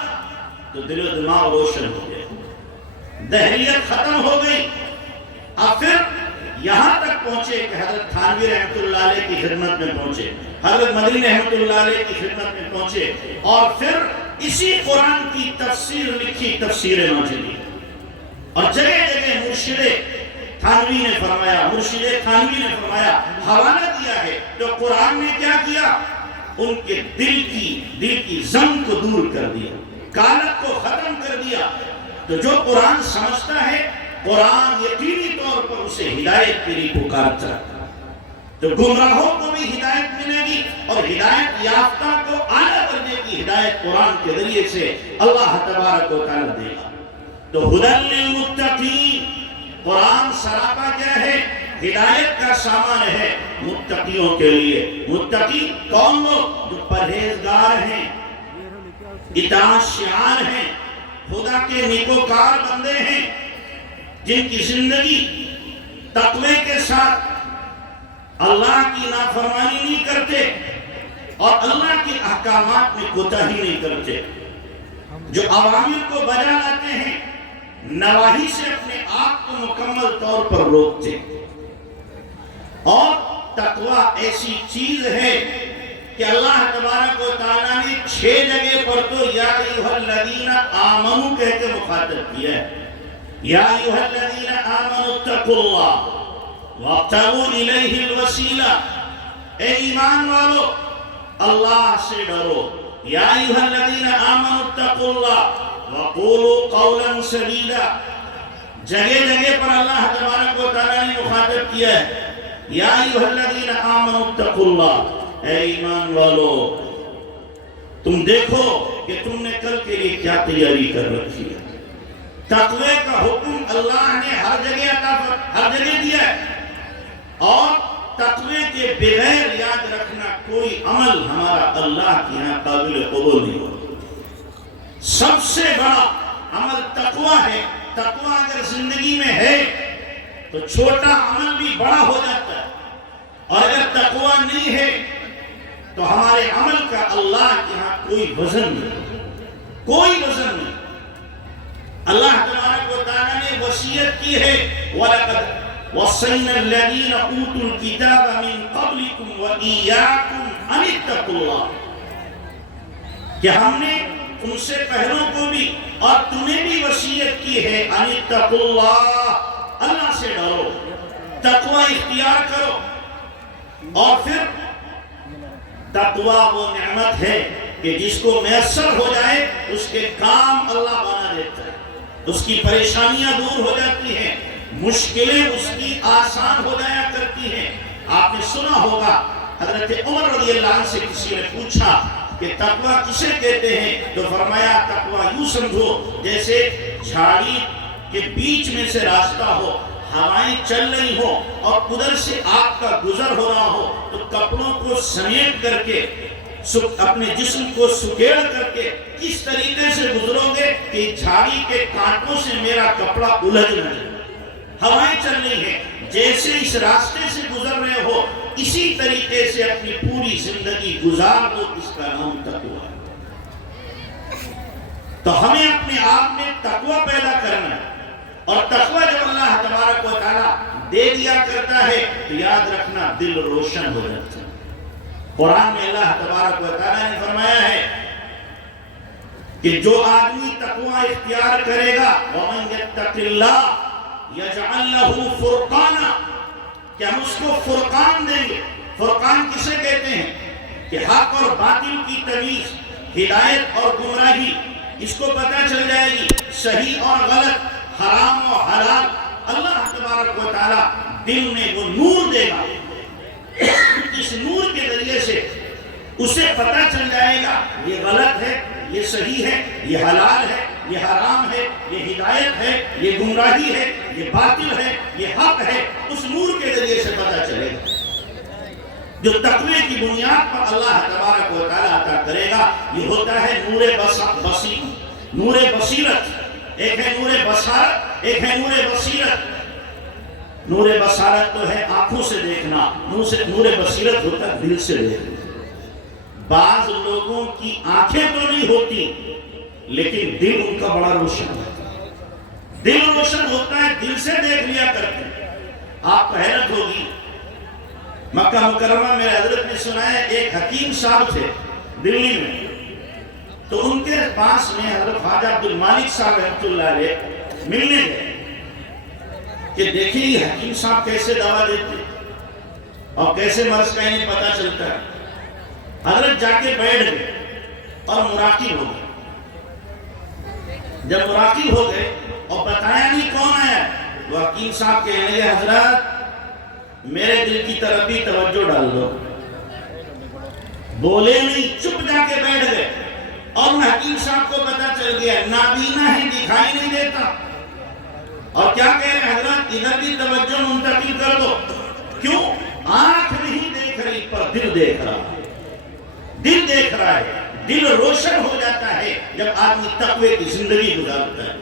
تو دل و دماغ روشن ہو گیا، دہریت ختم ہو گئی۔ اب پھر یہاں تک پہنچے کہ حضرت تھانوی رحمت اللہ علیہ کی خدمت میں پہنچے، حضرت مدنی رحمت اللہ علیہ کی خدمت میں پہنچے، اور پھر اسی قرآن کی تفسیر لکھی، تفسیر ماجدی۔ اور جگہ جگہ مرشد تھانوی نے فرمایا، مرشد تھانوی نے فرمایا، حوالہ دیا ہے تو قرآن نے کیا کیا؟ ان کے دل کی زنگ کو دور کر دیا، کالت کو ختم کر دیا۔ تو جو قرآن سمجھتا ہے، قرآن یقینی طور پر اسے ہدایت کے لیے پکارتا ہے، تو گمراہوں کو بھی ہدایت ملے گی، اور ہدایت یافتہ کو اعلیٰ درجے کی ہدایت قرآن کے ذریعے سے اللہ تبارک و تعالیٰ دے گا۔ تو ھدی للمتقین، قرآن سراپا کیا ہے؟ ہدایت کا سامان ہے متقیوں کے لیے۔ متقی کون لوگ؟ جو پرہیزگار ہیں، اطاعت شعار ہیں، خدا کے نیکوکار بندے ہیں، جن کی زندگی تقوی کے ساتھ اللہ کی نافرمانی نہیں کرتے اور اللہ کے احکامات میں کوتاہی نہیں کرتے، جو اوامر کو بجا لاتے ہیں، نواہی سے اپنے آپ کو مکمل طور پر روکتے۔ اور تقوی ایسی چیز ہے کہ اللہ تبارک و تعالیٰ نے 6 جگہ پر تو یا ایھا الذین آمنوا کہہ کے مخاطب کیا ہے۔ یا ایھا الذین آمنوا اتقوا اللہ وابتغوا الیہ الوسیلہ، اے ایمان والو اللہ سے ڈرو۔ یا ایھا الذین آمنوا اتقوا اللہ وقولوا قولا سدیدا، جگہ جگہ پر اللہ تبارک و تعالیٰ نے مخاطب کیا ہے، یا ایھا الذین آمنوا اتقوا اللہ، اے ایمان والو تم دیکھو کہ تم نے کل کے لیے کیا تیاری کر رکھی ہے۔ تقوی کا حکم اللہ نے ہر جگہ دیا ہے، اور تقوی کے بغیر یاد رکھنا کوئی عمل ہمارا اللہ کے یہاں قابل قبول نہیں ہوتا۔ سب سے بڑا عمل تقوی ہے۔ تقوی اگر زندگی میں ہے تو چھوٹا عمل بھی بڑا ہو جاتا ہے، اور اگر تقوی نہیں ہے تو ہمارے عمل کا اللہ کے ہاں کوئی وزن نہیں، کوئی وزن نہیں۔ اللہ تبارک و تعالیٰ نے وصیت کی ہے، وَلَقَدْ وَصَّيْنَا الَّذِينَ أُوتُوا الْكِتَابَ مِن قَبْلِكُمْ وَإِيَّاكُمْ أَنِ اتَّقُوا اللَّهَ، کہ ہم نے تم سے پہلوں کو بھی اور تمہیں بھی وصیت کی ہے، أَنِ اتَّقُوا اللَّهَ، اللہ سے ڈرو، تقوی اختیار کرو۔ اور پھر تقوی وہ نعمت ہے کہ جس کو میسر ہو جائے اس کے کام اللہ بنا دیتا ہے، اس کی پریشانیاں دور ہو جاتی ہیں، مشکلیں اس کی آسان ہو جایا کرتی ہیں۔ آپ نے سنا ہوگا حضرت عمر رضی اللہ عنہ سے کسی نے پوچھا کہ تقوی کسے کہتے ہیں، تو فرمایا تقوی یوں سمجھو جیسے جھاڑی کے بیچ میں سے راستہ ہو، ہوائیں چل رہی ہو اور ادھر سے آپ کا گزر ہو رہا ہو، تو کپڑوں کو سمیٹ کر کے اپنے جسم کو سکیڑ کر کے اس طریقے سے گزرو گے کہ جھاڑی کے کانٹوں سے میرا کپڑا الجھ نہ جائے۔ ہوائیں چل رہی ہیں، جیسے اس راستے سے گزر رہے ہو اسی طریقے سے اپنی پوری زندگی گزار دو، اس کا نام تقوی ہے۔ تو ہمیں اپنے آپ میں تقوی پیدا کرنا ہے، اور تقوی جب اللہ تبارک و تعالیٰ دے دیا کرتا ہے تو یاد رکھنا دل روشن ہو جاتا ہے۔ قرآن میں اللہ تبارک و تعالیٰ نے فرمایا ہے کہ جو آدمی تقوی اختیار کرے گا وَمَنْ يَتَّقِ اللَّهَ يَجْعَلْ لَهُ فُرْقَانًا، کہ ہم اس کو فرقان دیں گے۔ فرقان کسے کہتے ہیں؟ کہ حق اور باطل کی تمیز، ہدایت اور گمراہی، اس کو پتہ چل جائے گی، صحیح اور غلط، حرام اور حلال۔ اللہ تبارک و تعالیٰ دل میں وہ نور دے گا، اس نور کے ذریعے سے اسے پتہ چل جائے گا یہ غلط ہے، یہ صحیح ہے، یہ حلال ہے، یہ حرام ہے، یہ ہدایت ہے، یہ گمراہی ہے، یہ باطل ہے، یہ حق ہے، اس نور کے ذریعے سے پتہ چلے گا جو تقوی کی بنیاد پر اللہ تبارک و تعالیٰ عطا کرے گا۔ یہ ہوتا ہے نور بصیرت، ایک ہے نور بصارت، ایک ہے نور بصیرت۔ نور بصارت تو ہے آنکھوں سے دیکھنا، نور بصیرت ہوتا ہے دل سے دیکھنا۔ بعض لوگوں کی آنکھیں تو نہیں ہوتی لیکن دل ان کا بڑا روشن ہوتا ہے، دل روشن ہوتا ہے، دل سے دیکھ لیا کرتے ہیں۔ آپ کو حیرت ہوگی، مکہ مکرمہ میں حضرت نے سنا ہے ایک حکیم صاحب تھے دلی میں، تو ان کے پاس میں حضرت خواجہ عبد المالک صاحب رحمۃ اللہ علیہ ملنے گئے کہ دیکھیں یہ حکیم صاحب کیسے دعویٰ دیتے اور کیسے مرض کا انہیں پتہ چلتا ہے۔ حضرت جا کے بیٹھ گئے اور مراقب ہو گئے۔ جب مراقب ہو گئے اور بتایا نہیں کون آیا، وہ حکیم صاحب کہنے لگے حضرت میرے دل کی طرف بھی توجہ ڈال دو۔ بولے نہیں، چپ جا کے بیٹھ گئے، اور حکیم صاحب کو پتہ چل گیا نابینا ہے، دکھائی نہیں دیتا، اور کیا کہہ رہے حضرت ادھر بھی توجہ منتقل کر دو۔ کیوں؟ آنکھ نہیں دیکھ رہی پر دل دیکھ رہا ہے، دل دیکھ رہا ہے، دل روشن ہو جاتا ہے جب آدمی تقوی کی زندگی گزارتا ہے۔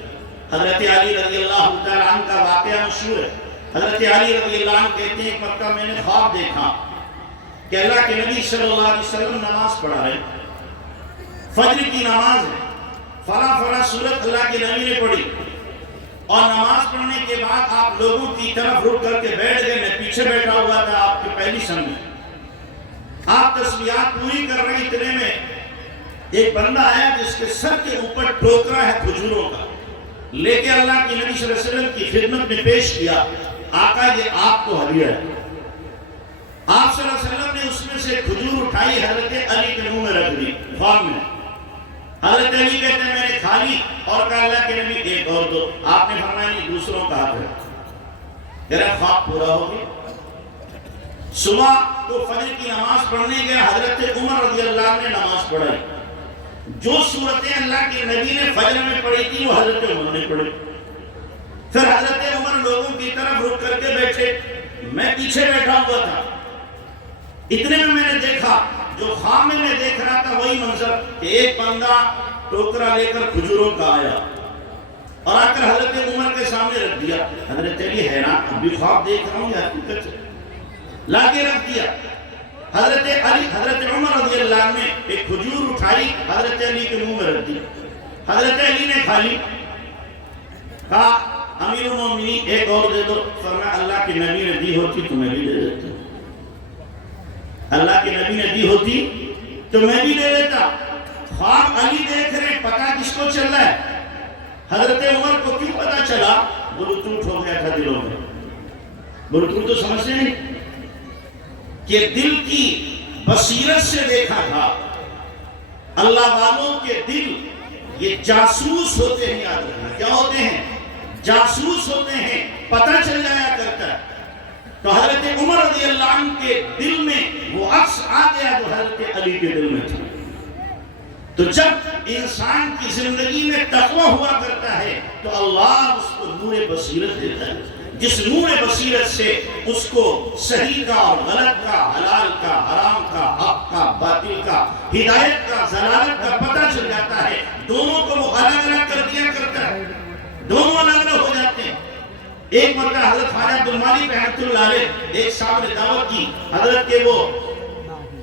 حضرت علی رضی اللہ تعالیٰ عنہ کا واقعہ مشہور ہے۔ حضرت علی رضی اللہ عنہ کہتے ہیں مکہ میں نے خواب دیکھا کہ اللہ کے نبی صلی اللہ علیہ وسلم نماز پڑھا رہے، فجر کی نماز ہے، فلاں سورت اللہ کے نبی نے پڑھی، اور نماز پڑھنے کے بعد آپ لوگوں کی طرف رک کر کے بیٹھ گئے، میں پیچھے بیٹھا ہوا تھا آپ کی پہلی سن میں، آپ تسبیحات پوری کر رہے، اتنے میں ایک بندہ آیا جس کے سر کے اوپر ٹوکرا ہے کھجوروں کا، لے کے اللہ کے نبی صلی اللہ علیہ وسلم کی خدمت میں پیش کیا، آقا یہ آپ کو ہدیہ ہے۔ آپ صلی اللہ علیہ وسلم نے اس میں سے کھجور اٹھائی، حضرت علی کے منہ میں رکھ دی خواب میں۔ حضرت علی کہتے ہیں میں نے کھا لی اور کہا اللہ کے نبی ایک اور دو، آپ نے فرمایا نہیں دوسروں کا ہاتھ ہے۔ میرا خواب پورا ہو گیا۔ صبح کو فجر کی نماز پڑھنے گیا، حضرت عمر رضی اللہ عنہ نے نماز پڑھائی، جو صورتیں اللہ کے نبی نے فجر میں پڑھی تھی وہ حضرت عمر نے پڑھی۔ پھر حضرت عمر لوگوں کی طرف رک کر کے بیٹھے، میں پیچھے بیٹھا ہوا تھا، اتنے میں نے دیکھا جو خواب میں دیکھ رہا تھا وہی منظر کہ ایک بندہ ٹوکرا لے کر کھجوروں کا آیا اور آ کر حضرت عمر کے سامنے رکھ دیا۔ حضرت علی حیران، ابھی خواب دیکھ رہا ہوں یا حقیقت سے، لا کے رکھ دیا۔ حضرت عمر رضی اللہ عنہ نے ایک کھجور اٹھائی، حضرت علی کے منہ میں رکھ دی، حضرت علی نے کھا لی، کہا امیر المومنین ایک اور دے دو، فرمایا اللہ کے نبی نے دی ہوتی تو میں بھی دے دیتا، اللہ کے نبی نے دی ہوتی تو میں بھی دے دیتا۔ خواب علی دیکھ رہے، پتہ کس کو چل رہا ہے؟ حضرت عمر کو کیوں پتہ چلا؟ بلوٹوٹ ہو گیا تھا دلوں میں، بلوٹوٹ تو سمجھتے نہیں کہ دل کی بصیرت سے دیکھا تھا۔ اللہ والوں کے دل یہ جاسوس ہوتے ہیں، یاد رکھنا کیا ہوتے ہیں؟ جاسوس ہوتے ہیں، پتہ چل جایا کرتا ہے۔ تو حضرت عمر رضی اللہ عنہ کے دل میں وہ عکس آ گیا جو حضرت علی کے دل میں تھا۔ تو جب انسان کی زندگی میں تقوی ہوا کرتا ہے تو اللہ اس کو نور بصیرت دیتا ہے، جس نور بصیرت سے اس کو صحیح کا اور غلط کا، حلال کا، حرام کا، حق کا، باطل کا، ہدایت کا، ضلالت کا پتہ چل جاتا ہے۔ دونوں کو وہ الگ الگ کر دیا کرتا ہے، دونوں الگ الگ ہو جاتے ہیں۔ ایک مرتبہ حضرت خواجہ عبد المالک رحمۃ اللہ علیہ ایک صاحب نے دعوت کی، حضرت کے وہ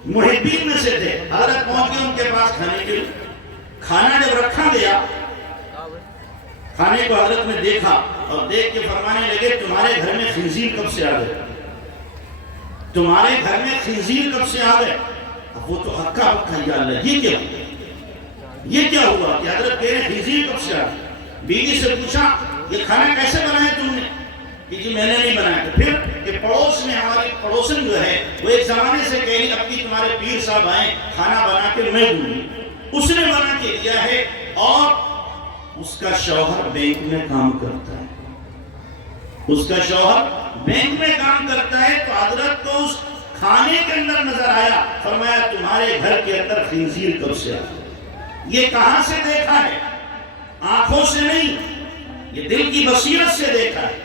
محبین میں سے تھے، حضرت پہنچ گئے ان کے پاس کھانے کے لیے۔ کھانا جب رکھا گیا، کھانے کو حضرت نے دیکھا اور دیکھ کے فرمانے لگے تمہارے گھر میں خنزیر کب سے آ گئے؟ تمہارے گھر میں خنزیر کب سے آ گئے؟ اب وہ تو ہکا بکا، یا اللہ یہ کیا ہوا کہ حضرت کہہ رہے خنزیر کب سے آ گئے؟ بیوی سے پوچھا یہ کھانا کیسے بنایا تم نے؟ کہ جی میں نے نہیں بنایا تھا۔ پھر کہ پڑوس میں ہماری پڑوسن جو ہے وہ ایک زمانے سے کہہ رہی اب کی تمہارے پیر صاحب آئیں کھانا بنا کے میں دوں گی، اس نے بنا کے دیا ہے، اور اس کا شوہر بینک میں کام کرتا ہے، اس کا شوہر بینک میں کام کرتا ہے۔ تو حضرت کو اس کھانے کے اندر نظر آیا، فرمایا تمہارے گھر کے اندر خنزیر کب سے آیا؟ یہ کہاں سے دیکھا ہے؟ آنکھ آنکھوں سے نہیں، یہ دل کی بصیرت سے دیکھا ہے۔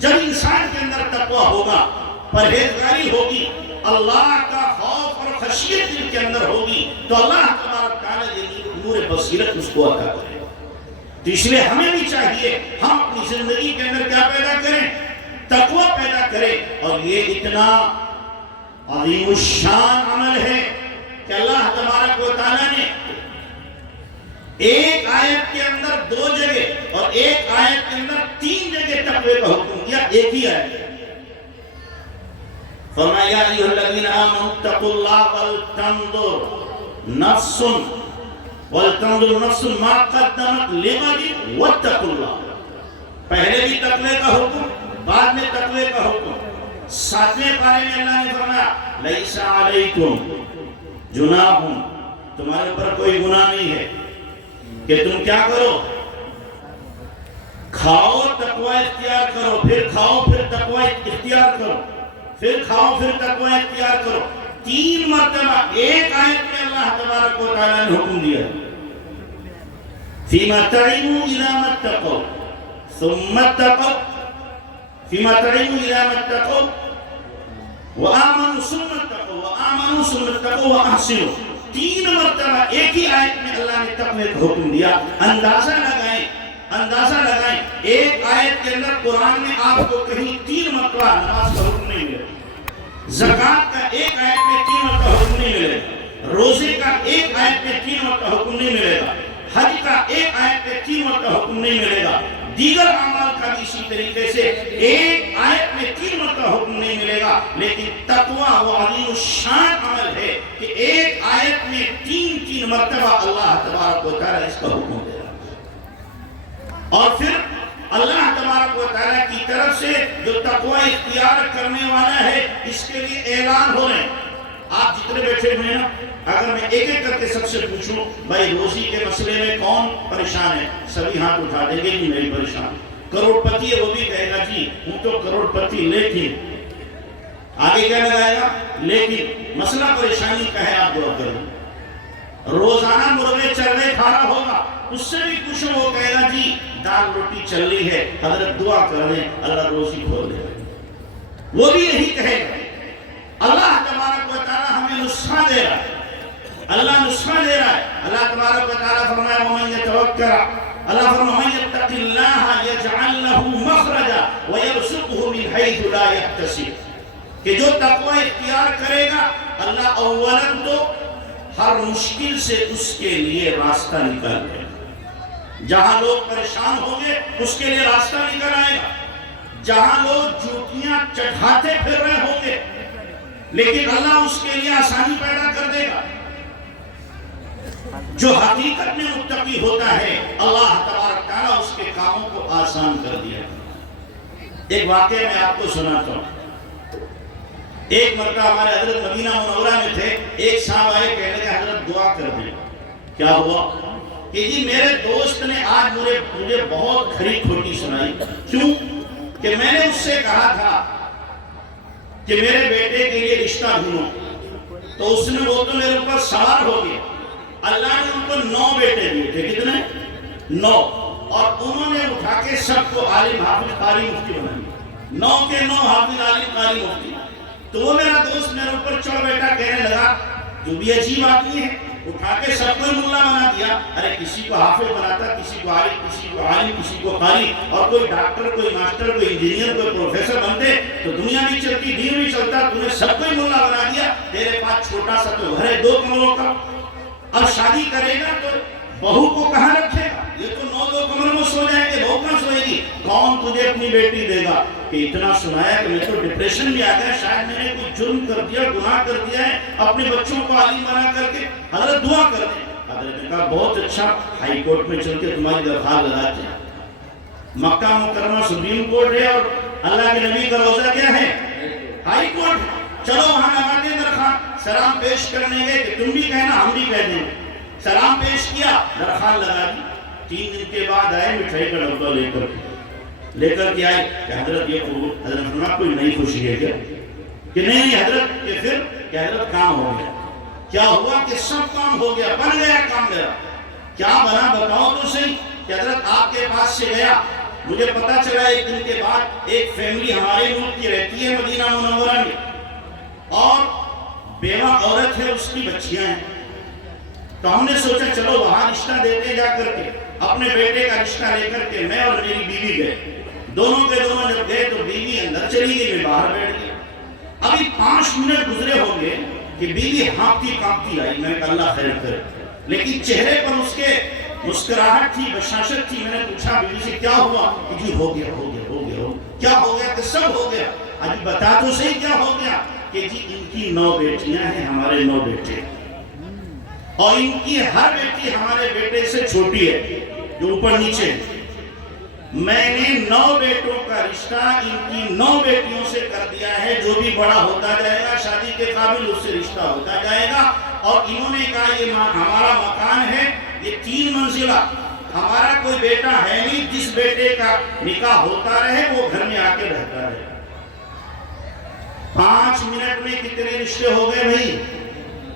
جب انسان کے اندر تقوی ہوگا، پرہیزگاری ہوگی، اللہ کا خوف اور خشیت دل کے اندر ہوگی، تو اللہ تبارک تعالیٰ یہ نور بصیرت اس کو عطا کرے گا۔ تو اس لیے ہمیں بھی چاہیے ہم اپنی زندگی کے اندر کیا پیدا کریں؟ تقوی پیدا کریں۔ اور یہ اتنا عظیم الشان عمل ہے کہ اللہ تبارک و تعالیٰ نے ایک آیت کے اندر 2 جگہ اور ایک آیت کے اندر 3 جگہ تقوی کا حکم دیا، ایک ہی آیت۔ فرمایا یا ایھا الذین آمنوا اتقوا اللہ ولتنظر نفس ما قدمت لغد واتقوا اللہ۔ پہلے بھی تقوی کا حکم، بعد میں تقوی کا حکم۔ 7ویں پارے میں اللہ نے فرمایا لیس علیکم جناح، تمہارے اوپر کوئی گناہ نہیں ہے کہ تم کیا کرو، کھاؤ تقوی اختیار کرو، پھر کھاؤ پھر تقوی اختیار کرو، پھر کھاؤ پھر تقوی اختیار کرو۔ 3 مرتبہ ایک آیت میں اللہ تبارک و تعالیٰ نے حکم دیا، فیما تعینوا اذا ما اتقوا ثم اتقوا، فیما تعینوا اذا ما اتقوا وآمنوا ثم اتقوا وآمنوا ثم اتقوا واحسنوا۔ 3 مرتبہ ایک ہی آیت میں اللہ نے تقوی کا حکم دیا۔ اندازہ لگائیں ایک آیت کے اندر قرآن میں آپ کو کہیں 3 مرتبہ نماز کا حکم نہیں ملے، زکوٰۃ کا ایک آیت میں 3 مرتبہ حکم نہیں ملے گا، روزے کا ایک آیت میں 3 مرتبہ حکم نہیں ملے گا، حج کا ایک آیت میں 3 مرتبہ حکم نہیں ملے گا، دیگر اعمال کا بھی اسی طریقے سے ایک آیت میں 3 مرتبہ حکم نہیں ملے گا۔ لیکن تقوی وہ عظیم الشان عمل ہے کہ ایک آیت میں 3 مرتبہ اللہ تبارک و تعالیٰ اس کا حکم دے رہا ہے۔ اور پھر اللہ تبارک و تعالیٰ کی طرف سے جو تقوی اختیار کرنے والا ہے اس کے لیے اعلان ہو رہے ہیں۔ آپ جتنے بیٹھے ہوئے ہیں نا، اگر میں ایک ایک کر کے سب سے پوچھوں بھائی روزی کے مسئلے میں کون پریشان ہے، سبھی ہاتھ اٹھا دیں گے کہ میں پریشان۔ کروڑ پتی ہے وہ بھی کہے گا جی ہوں تو کروڑ پتی، لیکن آگے کیا لگائے گا، لیکن مسئلہ پریشانی کا ہے، آپ دعا کریں۔ روزانہ مرغے چرنے کھانا ہوگا، اس سے بھی کچھ وہ کہے گا جی دال روٹی چل رہی ہے، حضرت دعا کر دیں اللہ روزی کھول دے، وہ بھی یہی کہے گا۔ اللہ تبارک و تعالیٰ ہمیں نسخہ دے رہا ہے، اللہ نسخہ دے رہا ہے۔ اللہ تبارک و تعالیٰ فرمایا وَمَن يَتَوَكَّلْ، اللہ فرمایا وَمَن يَتَّقِ اللَّهَ يَجْعَلْ لَهُ مَخْرَجًا وَيَرْزُقْهُ مِنْ حَيْثُ لَا يَحْتَسِبُ، کہ جو تقوی اختیار کرے گا اللہ اولاً تو ہر مشکل سے اس کے لیے راستہ نکال دے گا۔ جہاں لوگ پریشان ہوں گے اس کے لیے راستہ نکل آئے گا، جہاں لوگ جوتیاں چڑھاتے پھر رہے ہوں گے لیکن اللہ اس کے لیے آسانی پیدا کر دے گا۔ جو حقیقت میں متقی ہوتا ہے اللہ تبارک تعالیٰ اس کے کاموں کو آسان کر دیا۔ ایک واقعہ میں آپ کو سناتا ہوں۔ ایک مرتبہ ہمارے حضرت مدینہ منورہ میں تھے، ایک صاحب آئے کہنے لگے حضرت دعا کر دیں۔ کیا ہوا کہ جی میرے دوست نے آج مجھے بہت کھری کھوٹی سنائی۔ کیوں کہ میں نے اس سے کہا تھا کہ میرے بیٹے کے لیے رشتہ ڈھونڈو، تو اس نے وہ تو میرے اوپر سوار ہو گیا۔ اللہ نے ان کو 9 بیٹے دیے تھے، کتنے؟ 9، اور انہوں نے اٹھا کے سب کو عالم حافظ قاری مفتی بنا دیا، 9 کے 9 حافظ عالم قاری مفتی۔ تو وہ میرا دوست میرے اوپر چڑھ بیٹھا، کہنے لگا جو بھی عجیب آدمی ہے، اٹھا کے سب کو ملا بنا دیا۔ ارے کسی کو حافظ بناتا، کسی کو عالم، کسی کو عالم، کسی کو قاری، اور کوئی ڈاکٹر، کوئی ماسٹر، کوئی انجینئر، کوئی پروفیسر بنتے تو دنیا نہیں چلتی، دین نہیں چلتا۔ تم نے سب کو ملا بنا دیا، تیرے پاس چھوٹا سا تو گھر ہے 2 کمروں کا، اب شادی کرے گا تو بہو کو کہاں رکھے گا؟ یہ تو 9 کمروں میں سو جائیں گے، بہو کہاں سوئے گی؟ کون تجھے اپنی بیٹی دے گا؟ کہ اتنا سنایا کہ میں تو ڈپریشن میں آ گیا، شاید میں نے کوئی جرم کر دیا، گناہ کر دیا ہے، اپنے بچوں کو عالم بنا کر کے حضرت دعا کر دیں۔ حضرت نے کہا بہت اچھا، ہائی کورٹ میں چل کے تمہاری درخواست لگاتے ہیں۔ مکہ مکرمہ سپریم کورٹ ہے اور اللہ کے نبی کا روزہ کیا ہے؟ High court. چلو وہاں لگاتے ہیں درخواست، سلام پیش کرنے گئے کہ تم بھی کہنا ہم بھی کہہ دیں۔ سلام پیش کیا، درخواست لگا دی۔ 3 دن کے بعد آئے مٹھائی کا ڈبہ لے کر کے آئے کہ حضرت یہ قبول۔ حضرت فرمایا کوئی نئی خوشی ہے کیا؟ کہ نہیں حضرت، کہ پھر کہ حضرت کام ہو گیا۔ کیا ہوا کہ سب کام ہو گیا، بن گیا کام میرا۔ کیا بنا بتاؤ تو صحیح۔ کہ حضرت آپ کے پاس سے گیا، مجھے پتا چلا ایک دن کے بعد ایک فیملی ہمارے ملک کی رہتی ہے مدینہ منورہ میں، اور بیوہ عورت ہے، اس کی بچیاں ہیں، تو ہم نے سوچا چلو وہاں رشتہ دیتے جا کر کے، اپنے بیٹے کا رشتہ لے کر کے میں اور میری بیوی گئے، دونوں کے دونوں جب گئے تو بیوی اندر چلی گئی، میں باہر بیٹھ گیا۔ ابھی 5 منٹ گزرے ہوں گے کہ بیوی ہانپتی کانپتی آئی، میں نے کہا اللہ خیر کرے، لیکن چہرے پر اس کے مسکراہٹ تھی، بشاشت تھی۔ میں نے پوچھا بیوی سے کیا ہوا؟ کہ جی ہو گیا کیا ہو گیا؟ کہ سب ہو گیا۔ ابھی بتا تو صحیح کیا ہو گیا؟ کہ جی ان کی 9 بیٹیاں ہیں، ہمارے 9 بیٹے، اور ان کی ہر بیٹی ہمارے بیٹے سے چھوٹی ہے، جو اوپر نیچے ہے۔ میں نے 9 بیٹوں کا رشتہ ان کی 9 بیٹیوں سے کر دیا ہے، جو بھی بڑا ہوتا جائے گا شادی کے قابل اس سے رشتہ ہوتا جائے گا۔ اور انہوں نے کہا یہ ہمارا مکان ہے، یہ 3 منزلہ، ہمارا کوئی بیٹا ہے نہیں، جس بیٹے کا نکاح ہوتا رہے وہ گھر میں آ کے رہتا رہے۔ 5 منٹ میں کتنے رشتے ہو گئے بھائی؟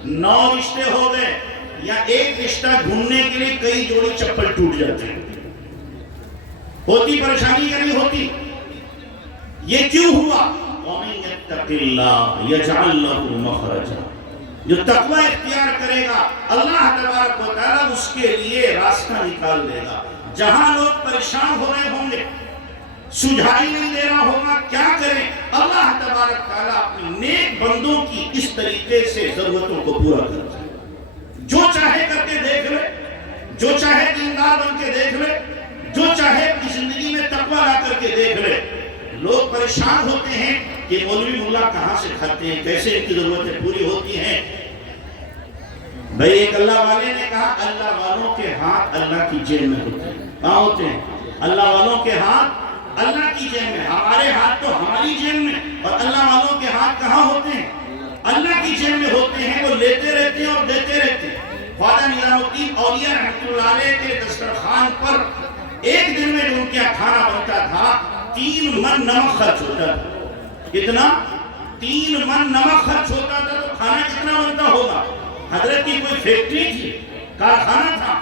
9 رشتے ہو گئے۔ یا ایک رشتہ ڈھونڈنے کے لیے کئی جوڑی چپل ٹوٹ جاتے ہیں۔ ہوتی پریشانی یا نہیں ہوتی؟ یہ کیوں ہوا؟ وَمَن يَتَّقِ اللَّهَ يَجْعَلْ لَهُ مَخْرَجًا، جو تقوی اختیار کرے گا اللہ تبارک و تعالیٰ اس کے لیے راستہ نکال دے گا۔ جہاں لوگ پریشان ہو رہے ہوں گے، سجھائی نہیں دے رہا ہوگا، کیا کریں؟ اللہ تبارک تعالیٰ اپنی نیک بندوں کی اس طریقے سے ضرورتوں کو پورا کرتا ہے۔ جو چاہے کر کے دیکھ لے، جو چاہے دیندار بن کے دیکھ لے، جو چاہے اپنی زندگی میں تقویٰ لا کر کے دیکھ لے۔ لوگ پریشان ہوتے ہیں کہ مولوی ملا کہاں سے کھاتے ہیں، کیسے ان کی ضرورتیں پوری ہوتی ہیں۔ بھئی ایک اللہ والے نے کہا اللہ والوں کے ہاتھ اللہ کی جیب میں ہوتے ہیں۔ کہاں ہوتے ہیں؟ اللہ والوں کے ہاتھ اللہ کی جیب میں۔ ہمارے ہاتھ تو ہماری جیب میں، اور اللہ والوں کے ہاتھ کہاں ہوتے ہیں؟ اللہ کی جیب میں ہوتے ہیں۔ وہ لیتے رہتے ہیں اور دیتے رہتے ہیں۔ خواجہ نظام الدین اولیاء رحمۃ اللہ علیہ کے دسترخوان پر ایک دن میں جو ان کا کھانا بنتا تھا 3 من نمک خرچ ہوتا تھا۔ کتنا؟ 3 من نمک خرچ ہوتا تھا، تو کھانا کتنا بنتا ہوگا؟ حضرت کی کوئی فیکٹری تھی، کارخانہ تھا،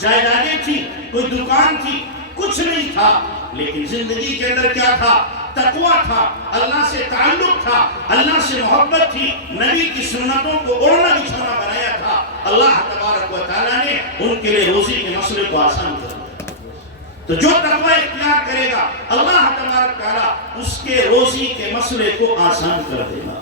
جائیدادیں تھی، کوئی دکان تھی، کچھ نہیں تھا، لیکن زندگی کے اندر کیا تھا؟ تقویٰ تھا، اللہ سے تعلق تھا، اللہ سے محبت تھی، نبی کی سنتوں کو اوڑھنا بچھونا بنایا تھا۔ اللہ تبارک و تعالیٰ نے ان کے لیے روزی کے مسئلے کو آسان کر دیا۔ تو جو تقویٰ اختیار کرے گا اللہ تبارک تعالیٰ اس کے روزی کے مسئلے کو آسان کر دے گا۔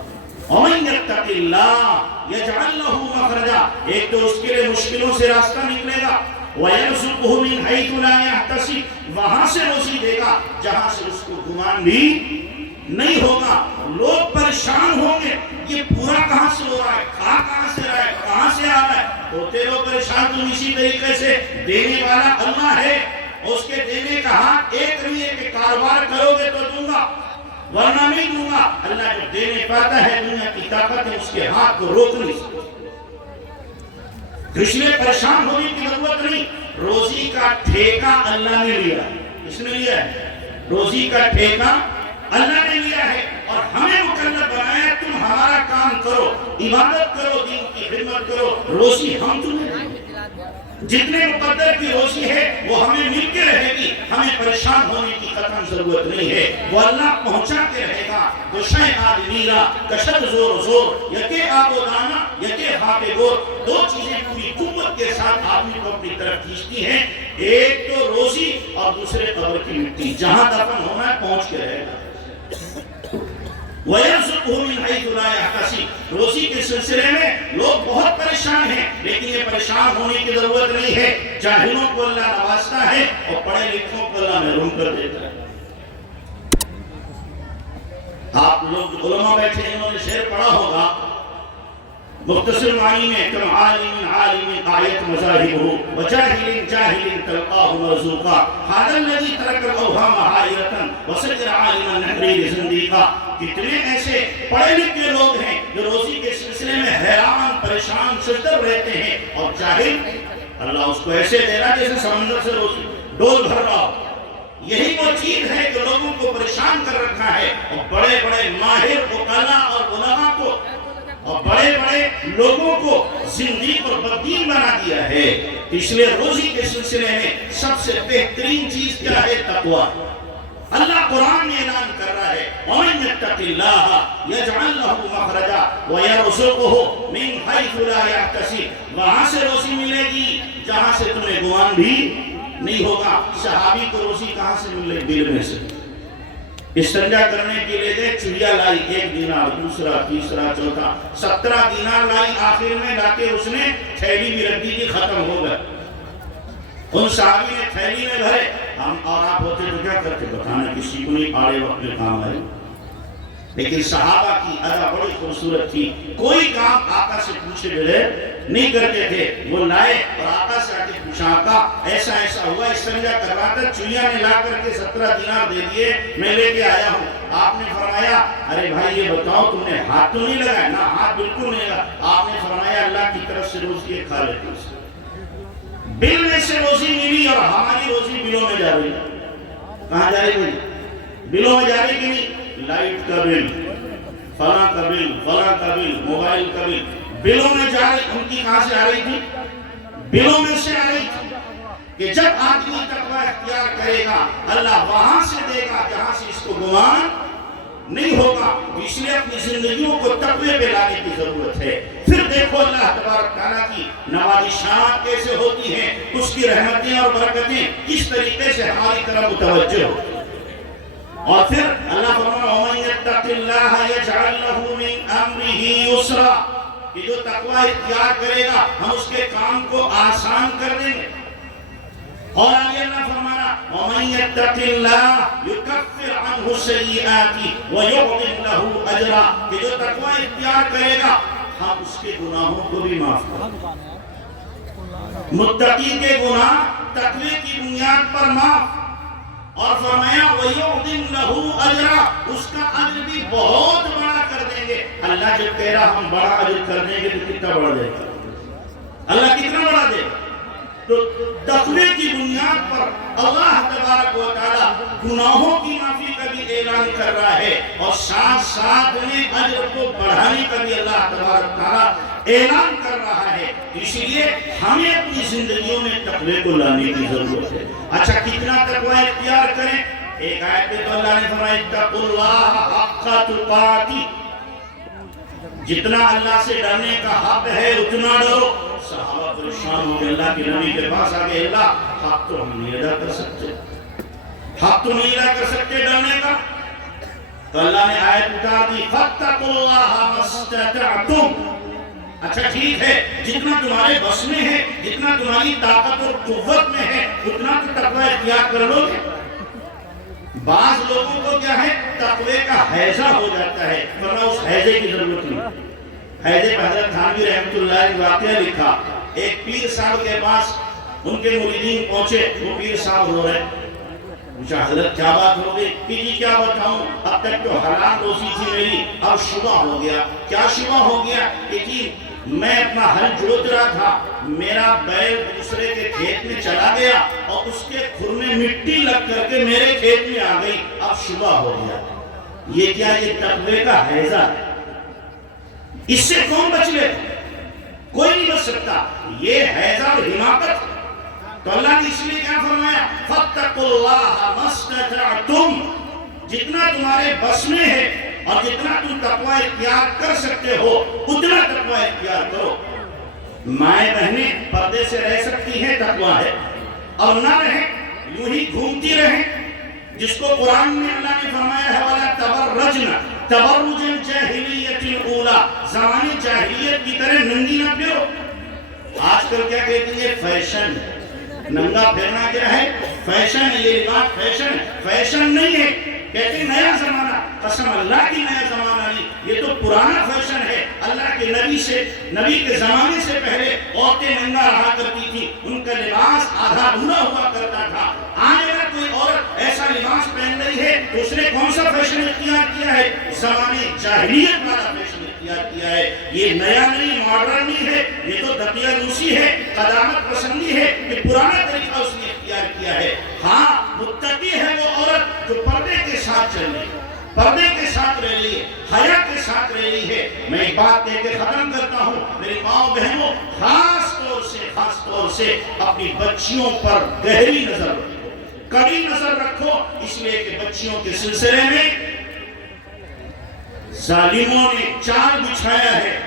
وَمَن يَتَّقِ اللَّهَ يَجْعَلْ لَهُ مَخْرَجًا، ایک تو اس کے لیے مشکلوں سے راستہ نکلے گا، وَيَرْزُقْهُ مِنْ حَيْثُ لَا يَحْتَسِبُ، وہاں سے روزی دے گا جہاں سے اس کو گمان بھی نہیں ہوگا۔ لوگ پریشان ہوں گے یہ پورا کہاں سے ہو رہا ہے، کہاں سے رہا ہے، کہاں سے آ رہا ہے؟ ہوتے لوگ پریشان، تم اسی طریقے سے دینے والا اللہ ہے، اس کے دینے کا ہاتھ ایک نہیں ہے کہ کاروبار کرو گے تو دوں گا ورنہ نہیں دوں گا۔ اللہ جو دینے پاتا ہے، دنیا کی طاقت ہے، اس کے ہاتھ کو روک نہیں سکتی۔ اس لیے پریشان ہونے کی ضرورت نہیں۔ روزی کا ٹھیکہ اللہ نے لیا ہے۔ کس نے لیا ہے؟ روزی کا ٹھیکہ اللہ نے لیا ہے، اور ہمیں مکلف بنایا تم ہمارا کام کرو، عبادت کرو، دین کی خدمت کرو، روزی ہم تمہیں دیں گے۔ جتنے مقدر کی روزی ہے وہ ہمیں مل کے رہے گی، ہمیں پریشان ہونے کی قطعاً ضرورت نہیں ہے، وہ اللہ پہنچا کے رہے گا۔ دو شے آدمی را کشد زور زور، یکے آب و دانا یکے خاک گور، 2 چیزیں پوری قوت کے ساتھ آدمی کو اپنی طرف کھینچتی ہیں، ایک تو روزی اور دوسرے قبر کی مٹی، جہاں دفن ہونا ہے پہنچ کے رہے گا۔ وَيَرْزُقْهُ مِنْ حَيْثُ لَا يَحْتَسِبُ، روزی کے سلسلے میں لوگ بہت پریشان ہیں، لیکن یہ پریشان ہونے کی ضرورت نہیں ہے۔ جاہلوں کو اللہ نوازتا ہے اور پڑھے لکھوں کو اللہ محروم کر دیتا ہے۔ آپ لوگ علماء بیٹھے ہیں، انہوں نے شعر پڑھا ہوگا مختصر معنی میں، کم عالم عالم آیت مذاہبہ وجاہل جاہل تلقاہ مرزوقا، هذا الذي ترك الاوهام حائرة وصدر عالما نحریر زندیقا۔ کتنے ایسے پڑھے لکھے لوگ ہیں جو روزی کے سلسلے میں حیران پریشان شدر رہتے ہیں، اور جاہل اللہ اس کو ایسے دے رہا جیسے سمندر سے روزی ڈول بھر رہا ہو۔ یہی وہ چیز ہے جو لوگوں کو پریشان کر رکھا ہے، اور بڑے بڑے ماہر عقلاء اور علماء کو اور بڑے بڑے لوگوں کو زندیق اور بددین بنا دیا ہے۔ اس لیے روزی کے سلسلے میں سب سے بہترین چیز کیا ہے؟ تقوی۔ اللہ قرآن میں اعلان کر رہا ہے وَمَن يَتَّقِ اللَّهَ يَجْعَلْ لَهُ مَخْرَجًا وَيَرْزُقْهُ مِنْ حَيْثُ لَا يَحْتَسِبُ، وہاں سے روزی ملے گی جہاں سے تمہیں گمان بھی نہیں ہوگا۔ صحابی کو روزی کہاں سے ملے؟ بل میں سے۔ استنجا کرنے کے لیے گئے، چڑیا لائی 1 دینار، دوسرا، تیسرا، چوتھا، 17 دینار لائی۔ آخر میں لا کے اس نے تھیلی بھی رکھ دی کہ ختم ہو گئے۔ ان صحابی نے تھیلی میں بھرے، ہم اور آپ ہوتے تو کیا کرتے؟ بتانا کسی کو نہیں، آڑے وقت میں کام آئے۔ لیکن صحابہ کی ادا بڑی خوبصورت تھی، کوئی کام آقا سے پوچھے بغیر نہیں کرتے تھے۔ وہ لائے اور آقا سے آ کے پوچھا، آقا ایسا ایسا ہوا، استنجا کر رہا تھا، چڑیا نے لا کر کے 17 دینار دے دیے، میں لے کے آیا ہوں۔ آپ نے فرمایا ارے بھائی یہ بتاؤ تم نے ہاتھ تو نہیں لگایا؟ نہ، ہاتھ بالکل نہیں لگا۔ آپ نے فرمایا اللہ کی طرف سے روزی ہے، کھا لیتے اسے۔ بل میں سے روزی ملی اور ہماری روزی بلوں میں جا رہی ہے۔ کہاں جا رہی ہے؟ بلوں میں جا رہی کہ نہیں؟ لائٹ کا بل، فلاں کا بل، فلاں کا بل، موبائل کا بل، بلوں میں جا رہی۔ ان کی کہاں سے آ رہی تھی؟ بلوں میں سے آ رہی تھی۔ کہ جب آدمی تقوی اختیار کرے گا اللہ وہاں سے دے گا جہاں سے اس کو گمان نہیں ہوگا۔ اس لیے اپنی زندگیوں کو تقوی پہ لانے کی ضرورت ہے۔ پھر دیکھو اللہ تبارک تعالیٰ کی نوازشات کیسے ہوتی ہیں، اس کی رحمتیں اور برکتیں کس طریقے سے ہماری طرف متوجہ ہوتی ہیں۔ اور پھر اللہ فرماتا ہے وَمَن يَتَّقِ اللَّهَ يَجْعَلْ لَهُ مِنْ أَمْرِهِ يُسْرًا، کہ جو تقوی اختیار کرے گا ہم اس کے کام کو آسان کر دیں گے۔ اور آگے اللہ فرمانا وَمَن يَتَّقِ اللَّهَ يُكَفِّرْ عَنْهُ سَيِّئَاتِهِ وَيُعْظِمْ لَهُ أَجْرًا، کہ جو تقوی اختیار کرے گا ہم اس کے گناہوں کو بھی معاف کریں گے۔ متقی کے گناہ تقوی کی بنیاد پر معاف، اور فرمایا وَيُعْظِمْ لَهُ أَجْرًا، اس کا اجر بھی بہت بڑا کر دیں گے۔ اللہ جب کہہ رہا ہم بڑا اجر کر دیں گے تو کتنا بڑا دے گا؟ اللہ کتنا بڑا دے گا؟ تو تقوی کی بنیاد پر اللہ تبارک و تعالیٰ گناہوں کی معافی کا بھی اعلان کر رہا ہے، اور ساتھ ساتھ میں اجر کو بڑھانے کا بھی اللہ تبارک تعالیٰ اعلان کر رہا ہے۔ اس لیے ہمیں اپنی زندگیوں میں تقوی کو لانے کی ضرورت ہے۔ اچھا کتنا تقوی اختیار کریں؟ ایک آیت میں تو اللہ نے فرمایا اتقوا اللہ حق تقاتہ، جتنا اللہ سے ڈرنے کا حق ہے اتنا ڈرو۔ صحابہ پریشان ہو گئے، اللہ کے نبی کے پاس آگے اللہ حق تو ہم نہیں ادا کر سکتے، حق تو نہیں ادا کر سکتے ڈرنے کا۔ تو اللہ نے آیت اتار دی فاتقوا اللہ ما استطعتم، اچھا ٹھیک ہے جتنا تمہارے بس میں ہے، جتنا تمہاری طاقت اور قوت میں ہے اتنا تو تقوی اختیار کر لو گے۔ بعض لوگوں کو کیا ہے تقوی کا حیضہ ہو جاتا ہے، ورنہ اس حیضے کی ضرورت نہیں۔ حیضے پہ حضرت تھانوی رحمۃ اللہ علیہ واقعہ لکھا، ایک پیر صاحب کے پاس ان کے مریدین پہنچے، وہ پیر صاحب رو رہے، پوچھا حضرت کیا بات ہو گئی؟ کہ جی کیا بتاؤں، اب تک تو حلال روزی تھی میری، اب شبہ ہو گیا۔ کیا شبہ ہو گیا؟ کہ جی میں اپنا ہل جوت رہا تھا، میرا بیل دوسرے کے کھیت میں چلا گیا اور اس کے کھر میں مٹی لگ کر کے میرے کھیت میں آ گئی، اب شبہ ہو گیا۔ یہ کیا؟ یہ تقوی کا حیضہ ہے۔ اس سے کون بچ لے؟ کوئی نہیں بچ سکتا، یہ حیضہ اور حماقت۔ تو اللہ نے اس لیے کیا فرمایا فاتقوا اللہ ما استطعتم، جتنا تمہارے بس میں ہے اور جتنا تم تقوی اختیار کر سکتے ہو اتنا تقوی اختیار کرو۔ مائیں بہنیں پردے سے رہ سکتی ہیں، تقوی ہے، اور نہ رہیں یوں ہی گھومتی رہیں، جس کو قرآن میں اللہ نے فرمایا ہے وَلَا تَبَرَّجْنَ تَبَرُّجَ الْجَاهِلِيَّةِ الْأُولَى، زمانے جاہلیت کی طرح ننگی نہ پھرو۔ آج کل کیا کہتے ہیں فیشن، ننگا پھرنا کیا ہے؟ فیشن ہے، یہ بات فیشن ہے، فیشن نہیں ہے، کہتے ہیں نیا زمانہ۔ قسم اللہ کی نیا زمانہ نہیں، یہ تو پرانا فیشن ہے۔ اللہ کے نبی کے زمانے سے پہلے عورتیں ننگا رہا کرتی تھی، ان کا لباس آدھا ادھورا ہوا کرتا تھا۔ آج اگر کوئی عورت ایسا لباس پہن رہی ہے تو اس نے کون سا فیشن اختیار کیا ہے؟ زمانے جاہلیت والا فیشن اختیار کیا ہے۔ یہ نیا نہیں، ماڈرن نہیں ہے، یہ تو دقیانوسی ہے، قدامت پسندی ہے، یہ پرانا طریقہ اس نے اختیار کیا ہے۔ ہاں متقی ہے وہ عورت جو پردے کے ساتھ چل رہی ہے، پردے کے ساتھ رہ رہی ہے، حیا کے ساتھ رہ رہی ہے۔ میں ایک بات کہہ کے ختم کرتا ہوں، میری ماں بہنوں، خاص طور سے اپنی بچیوں پر گہری نظر رکھو، کڑی نظر رکھو، اس لیے کہ بچیوں کے سلسلے میں ظالموں نے چال بچھایا ہے،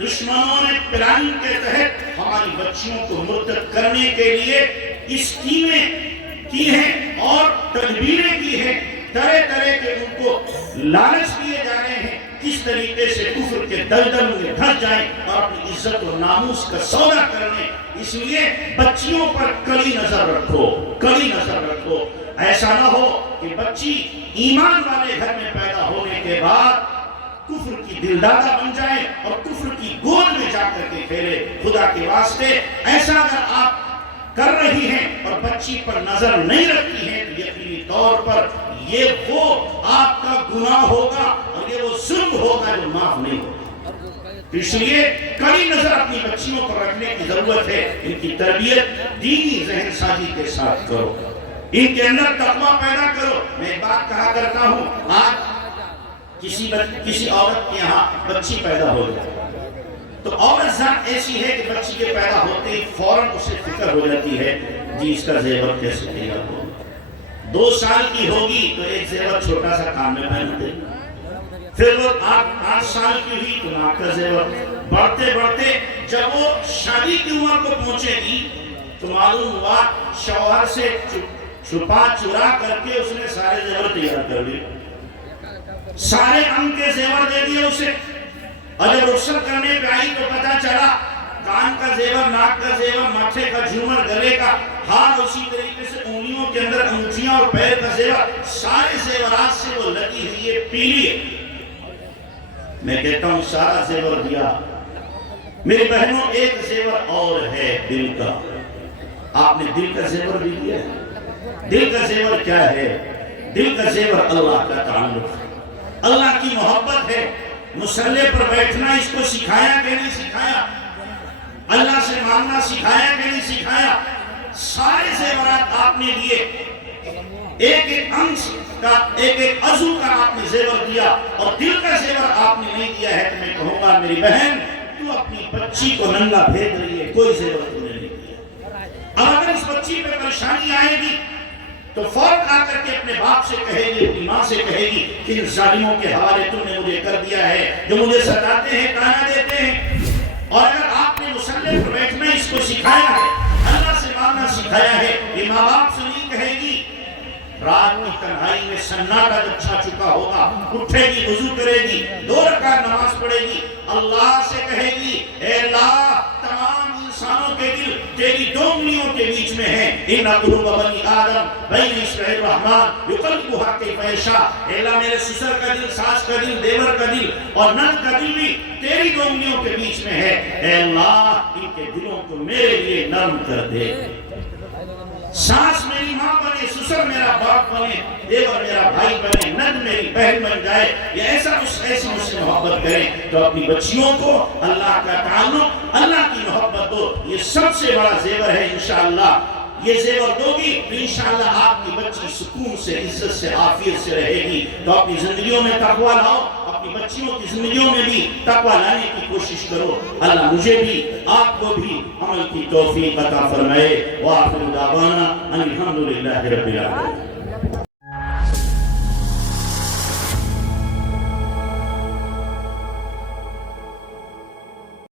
دشمنوں نے پلاننگ کے تحت ہماری بچیوں کو مرتد کرنے کے لیے اسکیمیں کی ہیں اور تدبیریں کی ہیں، طرح طرح کے ان کو لالچ دیے جا رہے ہیں کس طریقے سے کفر کے دلدل میں دھس جائیں اور اپنی عزت و ناموس کا سودا کرنے۔ اس لیے بچیوں پر کڑی نظر رکھو، کڑی نظر رکھو۔ ایسا نہ ہو کہ بچی ایمان والے گھر میں پیدا ہونے کے بعد کفر کی دلدادہ بن جائے اور کفر کی گود میں جا کر کے کھیلے۔ خدا کے واسطے ایسا اگر آپ کر رہی ہیں اور بچی پر نظر نہیں رکھتی ہیں تو یقینی طور پر یہ وہ آپ کا گناہ ہوگا اور یہ وہ ظلم ہوگا جو معاف نہیں ہوگا۔ اس لیے کڑی نظر اپنی بچیوں پر رکھنے کی ضرورت ہے۔ ان کی تربیت دینی ذہن سازی کے ساتھ کرو، ان کے اندر تقویٰ پیدا کرو۔ میں ایک بات کہا کرتا ہوں، آج کسی عورت کے یہاں بچی پیدا ہو جائے تو عورت ذات ایسی ہے کہ بچی کے پیدا ہوتے ہی فوراً اسے فکر ہو جاتی ہے جی اس کا زیور کیسے تیار ہو۔ 2 سال کی ہوگی تو ایک زیور چھوٹا سا کان میں پہن دے، پھر وہ 8 سال کی ہوئی تو ناک کا زیور، بڑھتے بڑھتے جب وہ شادی کی عمر کو پہنچے گی تو معلوم ہوا شوہر سے چھپا چورا کر کے اس نے سارے زیور تیار کر لیے، سارے انگ کے زیور دے دیے اسے، اور جب رخصت کرنے پہ آئی تو پتا چلا کان کا زیور، ناک کا زیور، ماتھے کا جھومر، گلے کا ہار، اسی طریقے سے انگلیوں کے اندر انگوٹھیاں اور پیر کا زیور، سارے زیورات سے وہ لگی ہوئی ہے، پیلی ہے۔ میں کہتا ہوں سارا زیور دیا، میری بہنوں ایک زیور اور ہے دل کا۔ آپ نے دل کا زیور بھی دیا ہے۔ دل کا زیور کیا ہے؟ دل کا زیور اللہ کا تعلق ہے، اللہ کی محبت ہے۔ مصلے پر بیٹھنا اس کو سکھایا کہ نہیں سکھایا؟ اللہ سے مانگنا سکھایا کہ نہیں سکھایا؟ سارے زیورات آپ نے دیے، ایک ایک انگ کا، ایک ایک عضو کا آپ نے زیور دیا، اور دل کا زیور آپ نے نہیں دیا ہے تو میں کہوں گا میری بہن تو اپنی بچی کو ننگا بھیج رہی ہے، کوئی زیور تم نے نہیں دیا۔ اب اگر اس بچی پہ پریشانی آئے گی تو فوراً آ کر کے اپنے باپ سے کہے گی، اپنی ماں سے کہے گی کہ ان ظالموں کے حوالے تم نے مجھے کر دیا ہے، جو مجھے ستاتے ہیں، تانا دیتے ہیں۔ اور اگر آپ نے مصلے پر بیٹھنا اس کو سکھایا ہے، اللہ سے مانگنا سکھایا ہے، یہ ماں باپ سے نہیں کہے گی۔ رات کی تنہائی میں سناٹا جب چھا چکا ہوگا، اٹھے گی، وضو کرے گی، 2 رکعت نماز پڑھے گی، اللہ سے کہے گی اے اللہ تمام انسانوں کے دل تیری 2 انگلیوں کے بیچ میں ہے، ان قلوب بنی آدم بین اصبع الرحمن یقلبها کیف یشاء۔ اے اللہ میرے سسر کا دل، ساس کا دل، دیور کا دل اور نند کا دل بھی تیری 2 انگلیوں کے بیچ میں ہے، اے اللہ ان کے دلوں کو میرے لیے نرم کر دے۔ ساس میری ماں بنے، سسر میرا باپ بنے، دیور میرا بھائی بنے، نند میری بہن بن جائے، یا ایسی مجھ سے محبت کریں تو اپنی بچیوں کو اللہ کا تعلق، اللہ کی محبت دو۔ یہ سب سے بڑا زیور ہے۔ انشاءاللہ یہ زیور دو گی تو انشاءاللہ آپ کی بچی سکون سے، عزت سے، عافیت سے رہے گی۔ تو اپنی زندگیوں میں تقویٰ لاؤ، اپنی بچیوں کی زندگیوں میں بھی تقویٰ لانے کی کوشش کرو۔ اللہ مجھے بھی آپ کو بھی عمل کی توفیق عطا فرمائے۔ وآخر دعوانا ان الحمدللہ رب العالمین۔